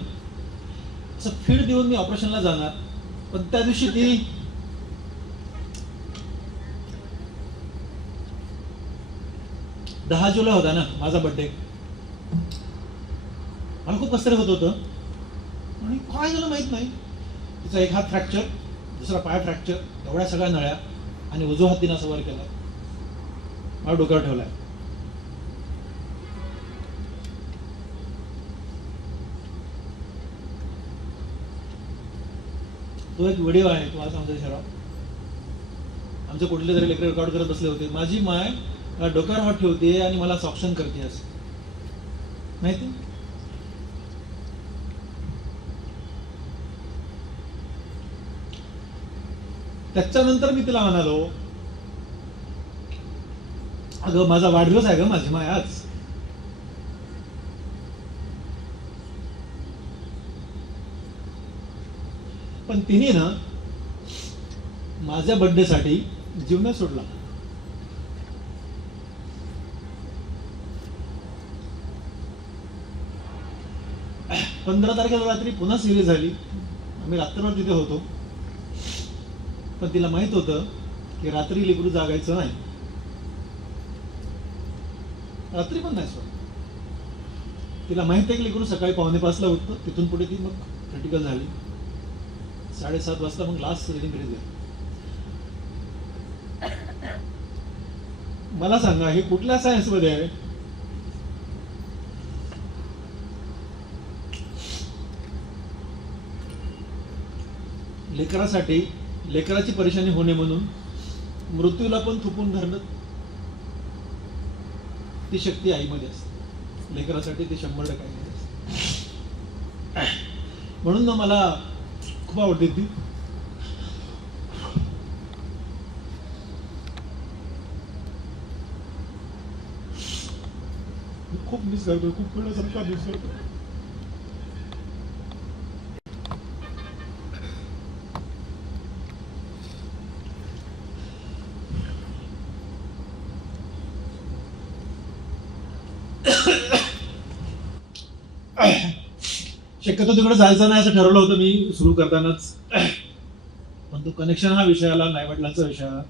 असं फीड देऊन मी ऑपरेशनला जाणार. पण त्या दिवशी ती 10 जुलै होता ना, माझा बड्डे. मला खूप कसतरी होत होतं आणि काय झालं माहित नाही. तिचा एक हात फ्रॅक्चर, दुसरा पाय फ्रॅक्चर, एवढ्या सगळ्या नळ्या, आणि उजवा हात तिनं असं वर केला, मला डोक्यावर ठेवलाय. तो एक व्हिडिओ आहे, तुम्हाला सांगतो शराव. आमचे कुठले तरी लेकर रेकॉर्ड करत बसले होते. माझी माय डोक्यावर हात ठेवते आणि मला सॉक्शन करते असं, माहिती. त्याच्यानंतर मी तिला म्हणालो, अगं माझा वाढदिवस आहे ग माझी माय आज. पण तिने ना माझ्या बर्थडे साठी जीवन सोडला. पंधरा तारखेला रात्री पुन्हा सिरियस झाली. आम्ही रात्रभर तिथे होतो. पण तिला माहित होतं की की रात्री लेकरू जागायचं नाही, रात्री पण नाही सोडत. तिला माहिती आहे की लेकरू सकाळी 4:45ला उठतं, तिथून पुढे ती मग क्रिटिकल झाली, 7:30 वाजता मग लास्ट रिडिंग घरी गेली. मला सांगा हे कुठल्या सायन्समध्ये आहे? लेकरासाठी लेकराची परेशानी होणे म्हणून मृत्यूला पण थुपून धरणं, ती शक्ती आईमध्ये असते. लेकरासाठी ती 100% आईमध्ये असते. म्हणून ना मला खूप आवडते ती. खूप मिस करतो, खूप वेळासारखा मिस करतो. शक्यतो तिकडे जायचं नाही असं ठरवलं होतं मी सुरू करतानाच, पण तो कनेक्शन हा विषय आला, नाही वडिलांचा विषय आला.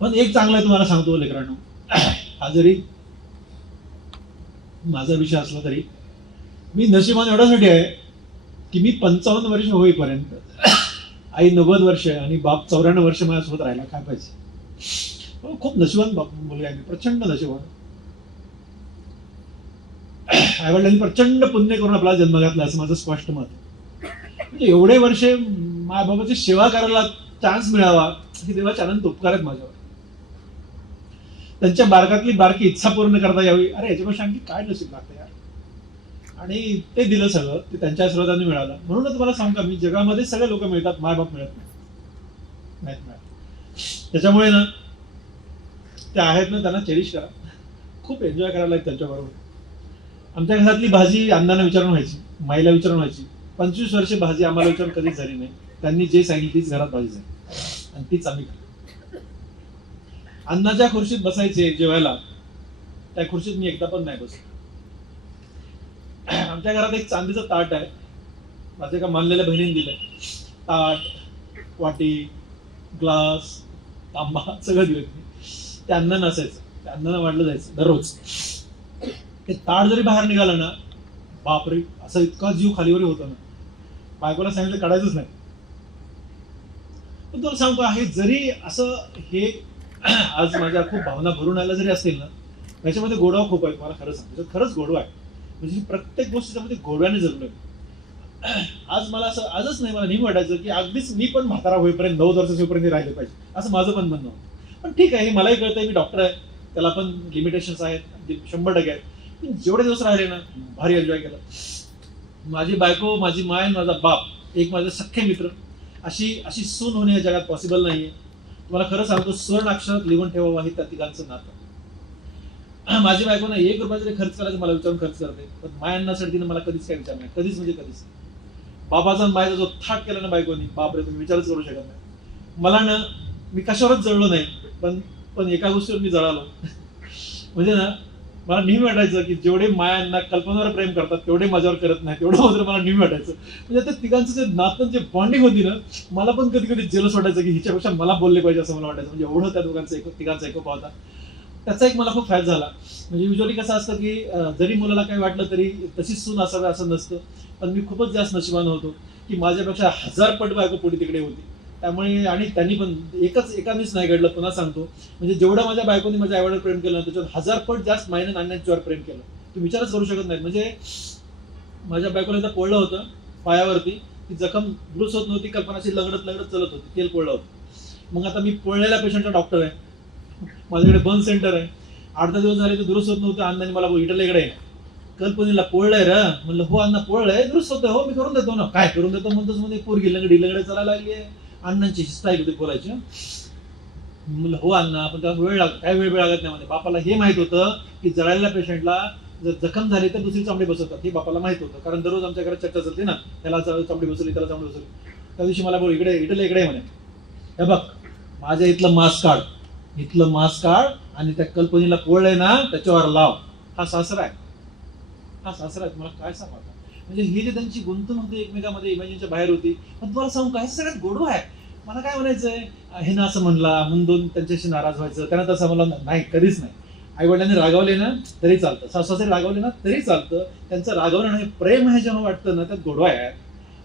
पण एक चांगलं आहे तुम्हाला सांगतो लेकरांनो, हा जरी माझा विषय असला तरी मी नशिबान एवढ्यासाठी आहे की मी 55 वर्ष होईपर्यंत आई 90 वर्ष आणि बाप 94 वर्ष माझ्यासोबत राहिला. काय पाहिजे? खूप नशिबान बाप मुलगा आहे, प्रचंड नशिबान. आईवडिलांनी प्रचंड पुण्य करून आपला जन्म घातला असं माझं स्पष्ट मत. म्हणजे एवढे वर्ष मायबाबाची सेवा करायला चान्स मिळावा की देवाचे अनंत उपकार आहेत माझ्यावर. त्यांच्या बारकातली बारकी इच्छा पूर्ण करता यावी, अरे याच्यापेक्षा आणखी काय नशीब लागतं यार. आणि ते दिलं सगळं, ते त्यांच्या आशीर्वादाने मिळालं. म्हणूनच मला सांगू का, मी जगामध्ये सगळे लोक मिळतात, मायबाप मिळत नाहीत. त्याच्यामुळे ना ते आहेत ना, त्यांना चेरिश करा, खूप एन्जॉय करायला त्यांच्याबरोबर. आमच्या घरातली भाजी अण्णांना विचारून व्हायची, माईला विचारून व्हायची. 25 वर्ष भाजी आम्हाला विचारून कधीच झाली नाही. त्यांनी जे सांगितलं तीच घरात भाजी झाली आणि तीच आम्ही खाल्ली. अण्णाच्या खुर्चीत बसायचे जेवायला, त्या खुर्चीत मी एकदा पण नाही बसलो. आमच्या घरात एक चांदीचं ताट आहे, माझ्या एका मानलेल्या बहिणीने दिलंय. ताट, वाटी, ग्लास, तांबा सगळं दिलं. ते अन्न नसायचं, ते अन्नानं वाढलं जायचं दररोज. ते ताट जरी बाहेर निघालं ना, बापरे, असं इतका जीव खालीवर होतो ना, बायकोला सांगितलं काढायचंच नाही. पण तुला सांगतो आहे, जरी असं हे आज माझ्या खूप भावना भरून आल्या जरी असतील ना, त्याच्यामध्ये गोडवा खूप आहे. मला खरं सांगतो, खरंच गोडवा आहे. म्हणजे प्रत्येक गोष्ट त्यामध्ये गोडव्याने जगलोय. आज मला असं, आजच नाही, मला नेहमी वाटायचं की अगदीच मी पण म्हातारा होईपर्यंत 90 वर्ष होईपर्यंत राहिले पाहिजे, असं माझं पण म्हणणं होतं. पण ठीक आहे, हे मलाही कळतंय, मी डॉक्टर आहे, त्याला पण लिमिटेशन्स आहेत, 100% आहेत. जेवढे दिवस राहिले ना, भारी एन्जॉय केलं. माझी बायको, माझी माय, माझा बाप, एक माझे सख्खे मित्र, अशी सून होणे या जगात पॉसिबल नाहीये. तुम्हाला खरं सांगतो, स्वर्ण अक्षरात लिहून ठेवावं हे त्या तिघांचं नातं. माझी बायको ना 1 रुपया जरी खर्च करायचं मला विचारून खर्च करते, पण मायांनासाठी तिने मला कधीच काय विचार नाही, कधीच म्हणजे कधीच. बाबाचा मायचा जो थाट केला ना बायकोनी, बापरे, तुम्ही विचारच करू शकत नाही. मला ना, मी कशावरच जळलो नाही, पण एका गोष्टीवर मी जळालो. म्हणजे ना, मला नेहमी वाटायचं की जेवढे मायांना कल्पनावर प्रेम करतात तेवढे माझ्यावर करत नाही, तेवढं मात्र मला नेहमी वाटायचं. म्हणजे त्या तिघांचं जे नातं, जे बॉन्डिंग होती ना, मला पण कधी कधी जेलस वाटायचं की हिच्यापेक्षा मला बोलले पाहिजे असं मला वाटायचं. म्हणजे एवढं त्या दोघांचं तिघांचा एकोपा होता. त्याचा एक मला खूप फायदा झाला. म्हणजे युजली कसं असतं की जरी मुलाला काही वाटलं तरी तशीच सून असावी असं नसतं. पण मी खूपच जास्त नशिबानं होतो की माझ्यापेक्षा 1000 पट बायको पुढे तिकडे होती. त्यामुळे आणि त्यांनी पण एकानेच नाही घडलं, पुन्हा सांगतो. म्हणजे जेवढं माझ्या बायकोनी माझ्या आईवडिलांवर प्रेम केलं त्याच्यात 1000 पट जास्त मायने नाण्याच्यावर प्रेम केलं. तुम्ही विचारच करू शकत नाही. म्हणजे माझ्या बायकोला एकदा पोळलं होतं पायावरती, ती जखम दुरुस्त होत नव्हती, कल्पनाशी लगडत चलत होती, तेल पोळलं होतं. मग आता मी पोळलेल्या पेशंटचा डॉक्टर आहे, माझ्याकडे बर्न सेंटर आहे. 8-10 दिवस झाले ते दुरुस्त होत नव्हतं. अण्णांनी मला इटले इकडे कल्पनेला पोळलंय र, म्हणलं हो अण्णा पोळलंय, दुरुस्त होतं, हो मी करून देतो ना. काय करून देतो म्हणतोच, म्हणजे पोरगी लंगडे चालायला लागली आहे. अण्णांची स्टाईल होती बोलायची. म्हणलं हो अण्णा, पण त्याला वेळ लागतो. काय वेळ लागत नाही. म्हणजे बापाला हे माहित होतं की जळालेल्या पेशंटला जर जखम झाली तर दुसरी चामडी बसवतात, हे बापाला माहित होतं. कारण दररोज आमच्या घरात चर्चा चालते ना, त्याला चामडी बसवली, त्याला चामडी बसवली. त्या दिवशी मला बोल इकडे म्हणे, हे बघ माझ्या इथलं मास्क काढ आणि त्या कल्पनेला पोळलंय ना त्याच्यावर लाव. हा सासरा आहे, तुम्हाला काय सांगू. म्हणजे ही जी त्यांची गुंतवणूक होती एकमेकांमध्ये, इमॅजिनच्या बाहेर होती. पण तुम्हाला सांगू काय, सगळ्यात गोडवा आहे. मला काय म्हणायचंय, हे ना असं म्हणला म्हणून त्यांच्याशी नाराज व्हायचं, त्यांना तसं मला नाही, कधीच नाही. आई वडिलांनी रागावले ना तरी चालतं, सासूसारे रागावले ना तरी चालतं, त्यांचं रागवणं नाही, प्रेम हे जेव्हा वाटतं ना त्यात गोडवा आहे.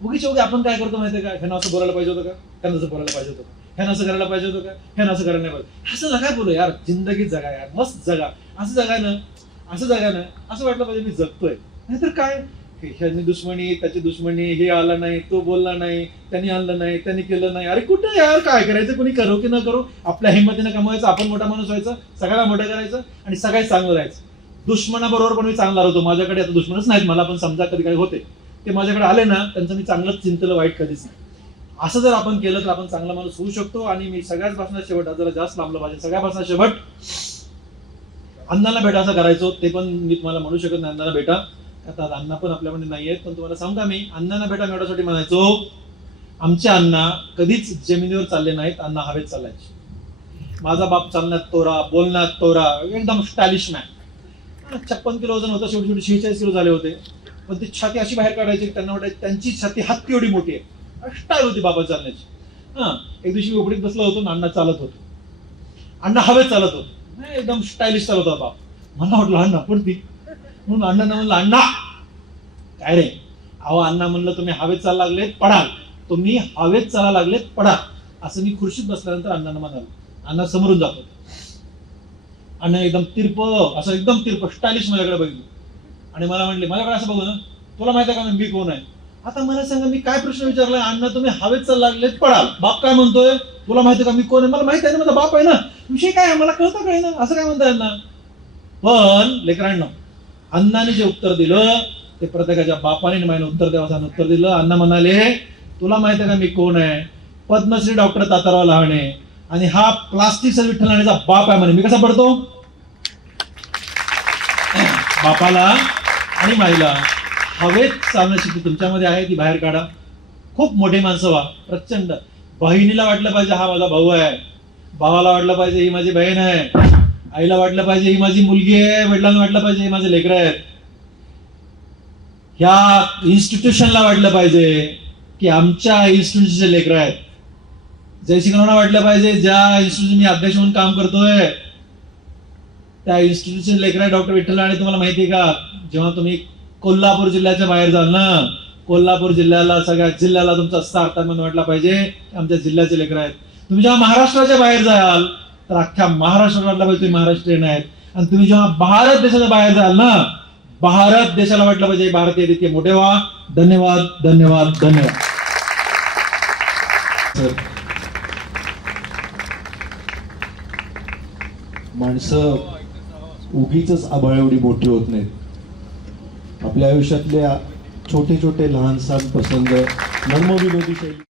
उगीच उगी आपण काय करतो माहितीये का, ह्यानं असं बोलायला पाहिजे होतं का, त्यांना असं बोलायला पाहिजे होतं, ह्यानं असं करायला पाहिजे होतं का, ह्यानं असं करायला नाही पाहिजे. असं जगा बोलू यार, जिंदगीत जगा यार, मस्त जगा. असं जगानं असं वाटलं पाहिजे मी जगतोय. नाहीतर काय, ह्यानी दुश्मनी, त्याची दुश्मनी, हे आला नाही, तो बोलला नाही, त्यांनी आणलं नाही, त्यांनी केलं नाही. अरे कुठं यार, काय करायचं, कोणी करो की न करो, आपल्या हिंमतीनं कमवायचं, आपण मोठा माणूस व्हायचं, सगळ्याला मोठं करायचं आणि सगळ्यात चांगलं राहायचं. दुश्मनाबरोबर पण मी चांगला होतो. माझ्याकडे आता दुश्मनच नाहीत, मला पण समजा कधी काही होते, ते माझ्याकडे आले ना त्यांचं मी चांगलंच चिंतलं, वाईट कधीच नाही. असं जर आपण केलं तर आपण चांगला माणूस होऊ शकतो. आणि मी सगळ्याच भाषणात शेवट, जरा जास्त लांबलं पाहिजे, सगळ्या भाषणात शेवट अण्णाला भेटा असं करायचो. ते पण मी तुम्हाला म्हणू शकत नाही अण्णाला भेटा, आता अण्णा पण आपल्यामध्ये नाही आहेत, पण तुम्हाला सांगता मी अण्णांना भेटा एवढ्यासाठी म्हणायचो, आमचे अण्णा कधीच जमिनीवर चालले नाहीत, अण्णा हवेत चालायचे. माझा बाप चालण्यात तोरा, बोलण्यात तोरा, एकदम स्टायलिश मॅन. 56 किलो वजन होतं, शेवटी 46 किलो झाले होते, पण ती छाती अशी बाहेर काढायची, त्यांना वाटायची त्यांची छाती हत्ती एवढी मोठी आहे. स्टाईल होती बाबा चालण्याची. एक दिवशी उघडीत बसलो होतो, अण्णा चालत होतो, अण्णा हवेत चालत होतो, एकदम स्टायलिश चालत होता बाप. मला वाटलं अण्णा पडती, म्हणून अण्णांना म्हणलं, अण्णा काय रे, अहो अण्णा म्हणलं तुम्ही हवेत चालायला लागलेत पडाल, तुम्ही हवेत चालायला लागलेत पडाल. असं मी खुर्शीत बसल्यानंतर अण्णांना म्हणालो. अण्णा समोरून जातो, अण्णा एकदम तिरप स्टायलिश माझ्याकडे बघितलं आणि मला म्हणले, माझ्याकडे असं बघू ना, तुला माहिती आहे का मी कोण आहे. आता मला सांगा, मी काय प्रश्न विचारलाय, अण्णा तुम्ही हवेत चालला लागलेत पडाल, बाप काय म्हणतोय, तुला माहिती आहे का मी कोण आहे. मला माहिती आहे ना, माझा बाप आहे ना, विषय काय आहे मला कळतं काय ना, असं काय म्हणताय अण्णा. पण लेकरांना अण्णाने जे उत्तर दिलं ते प्रत्येकाच्या बापाने माझ्या उत्तर द्यावं उत्तर दिलं. अण्णा म्हणाले, तुला माहिती आहे का मी कोण आहे, पद्मश्री डॉक्टर ताताराव लहाने, आणि हा प्लास्टिक सर्जन विठ्ठल लहानेचा बाप आहे म्हणे. मी कसा पडतो, बापाला आणि माईला हवेत चालण्याची शक्ती तुमच्यामध्ये आहे, ती बाहेर काढा. खूप मोठे माणसं व्हा, प्रचंड. बहिणीला वाटलं पाहिजे हा माझा भाऊ आहे, भावाला वाटलं पाहिजे ही माझी बहीण आहे, आईला वाटलं पाहिजे ही माझी मुलगी आहे, वडिलांना वाटलं पाहिजे ही माझे लेकरं आहेत, ह्या इन्स्टिट्यूशनला वाटलं पाहिजे की आमच्या इन्स्टिट्यूशनचे लेकरं आहेत, जयसिंगरावना वाटलं पाहिजे ज्या इन्स्टिट्यूशन मी अध्यक्ष म्हणून काम करतोय त्या इन्स्टिट्यूशन लेकरं आहे डॉक्टर विठ्ठल लहाने. तुम्हाला माहिती आहे का, जेव्हा तुम्ही कोल्हापूर जिल्ह्याच्या बाहेर जाल ना, कोल्हापूर जिल्ह्याला, सगळ्या जिल्ह्याला तुमचा अर्थात वाटला पाहिजे आमच्या जिल्ह्याचे लेकरं आहेत. तुम्ही जेव्हा महाराष्ट्राच्या बाहेर जाल तर अख्ख्या महाराष्ट्राला वाटलं पाहिजे तुम्ही महाराष्ट्रीयन आहेत. आणि तुम्ही जेव्हा भारत देशाच्या बाहेर जाल ना, भारत देशाला वाटलं पाहिजे भारतीय तितके मोठे व्हा. धन्यवाद धन्यवाद धन्यवाद. माणसं उगीच आभाळ एवढी मोठी होत नाहीत. आपल्या आयुष्यातल्या छोटे छोटे लहान सहान प्रसंग, नर्मविनोदी शैली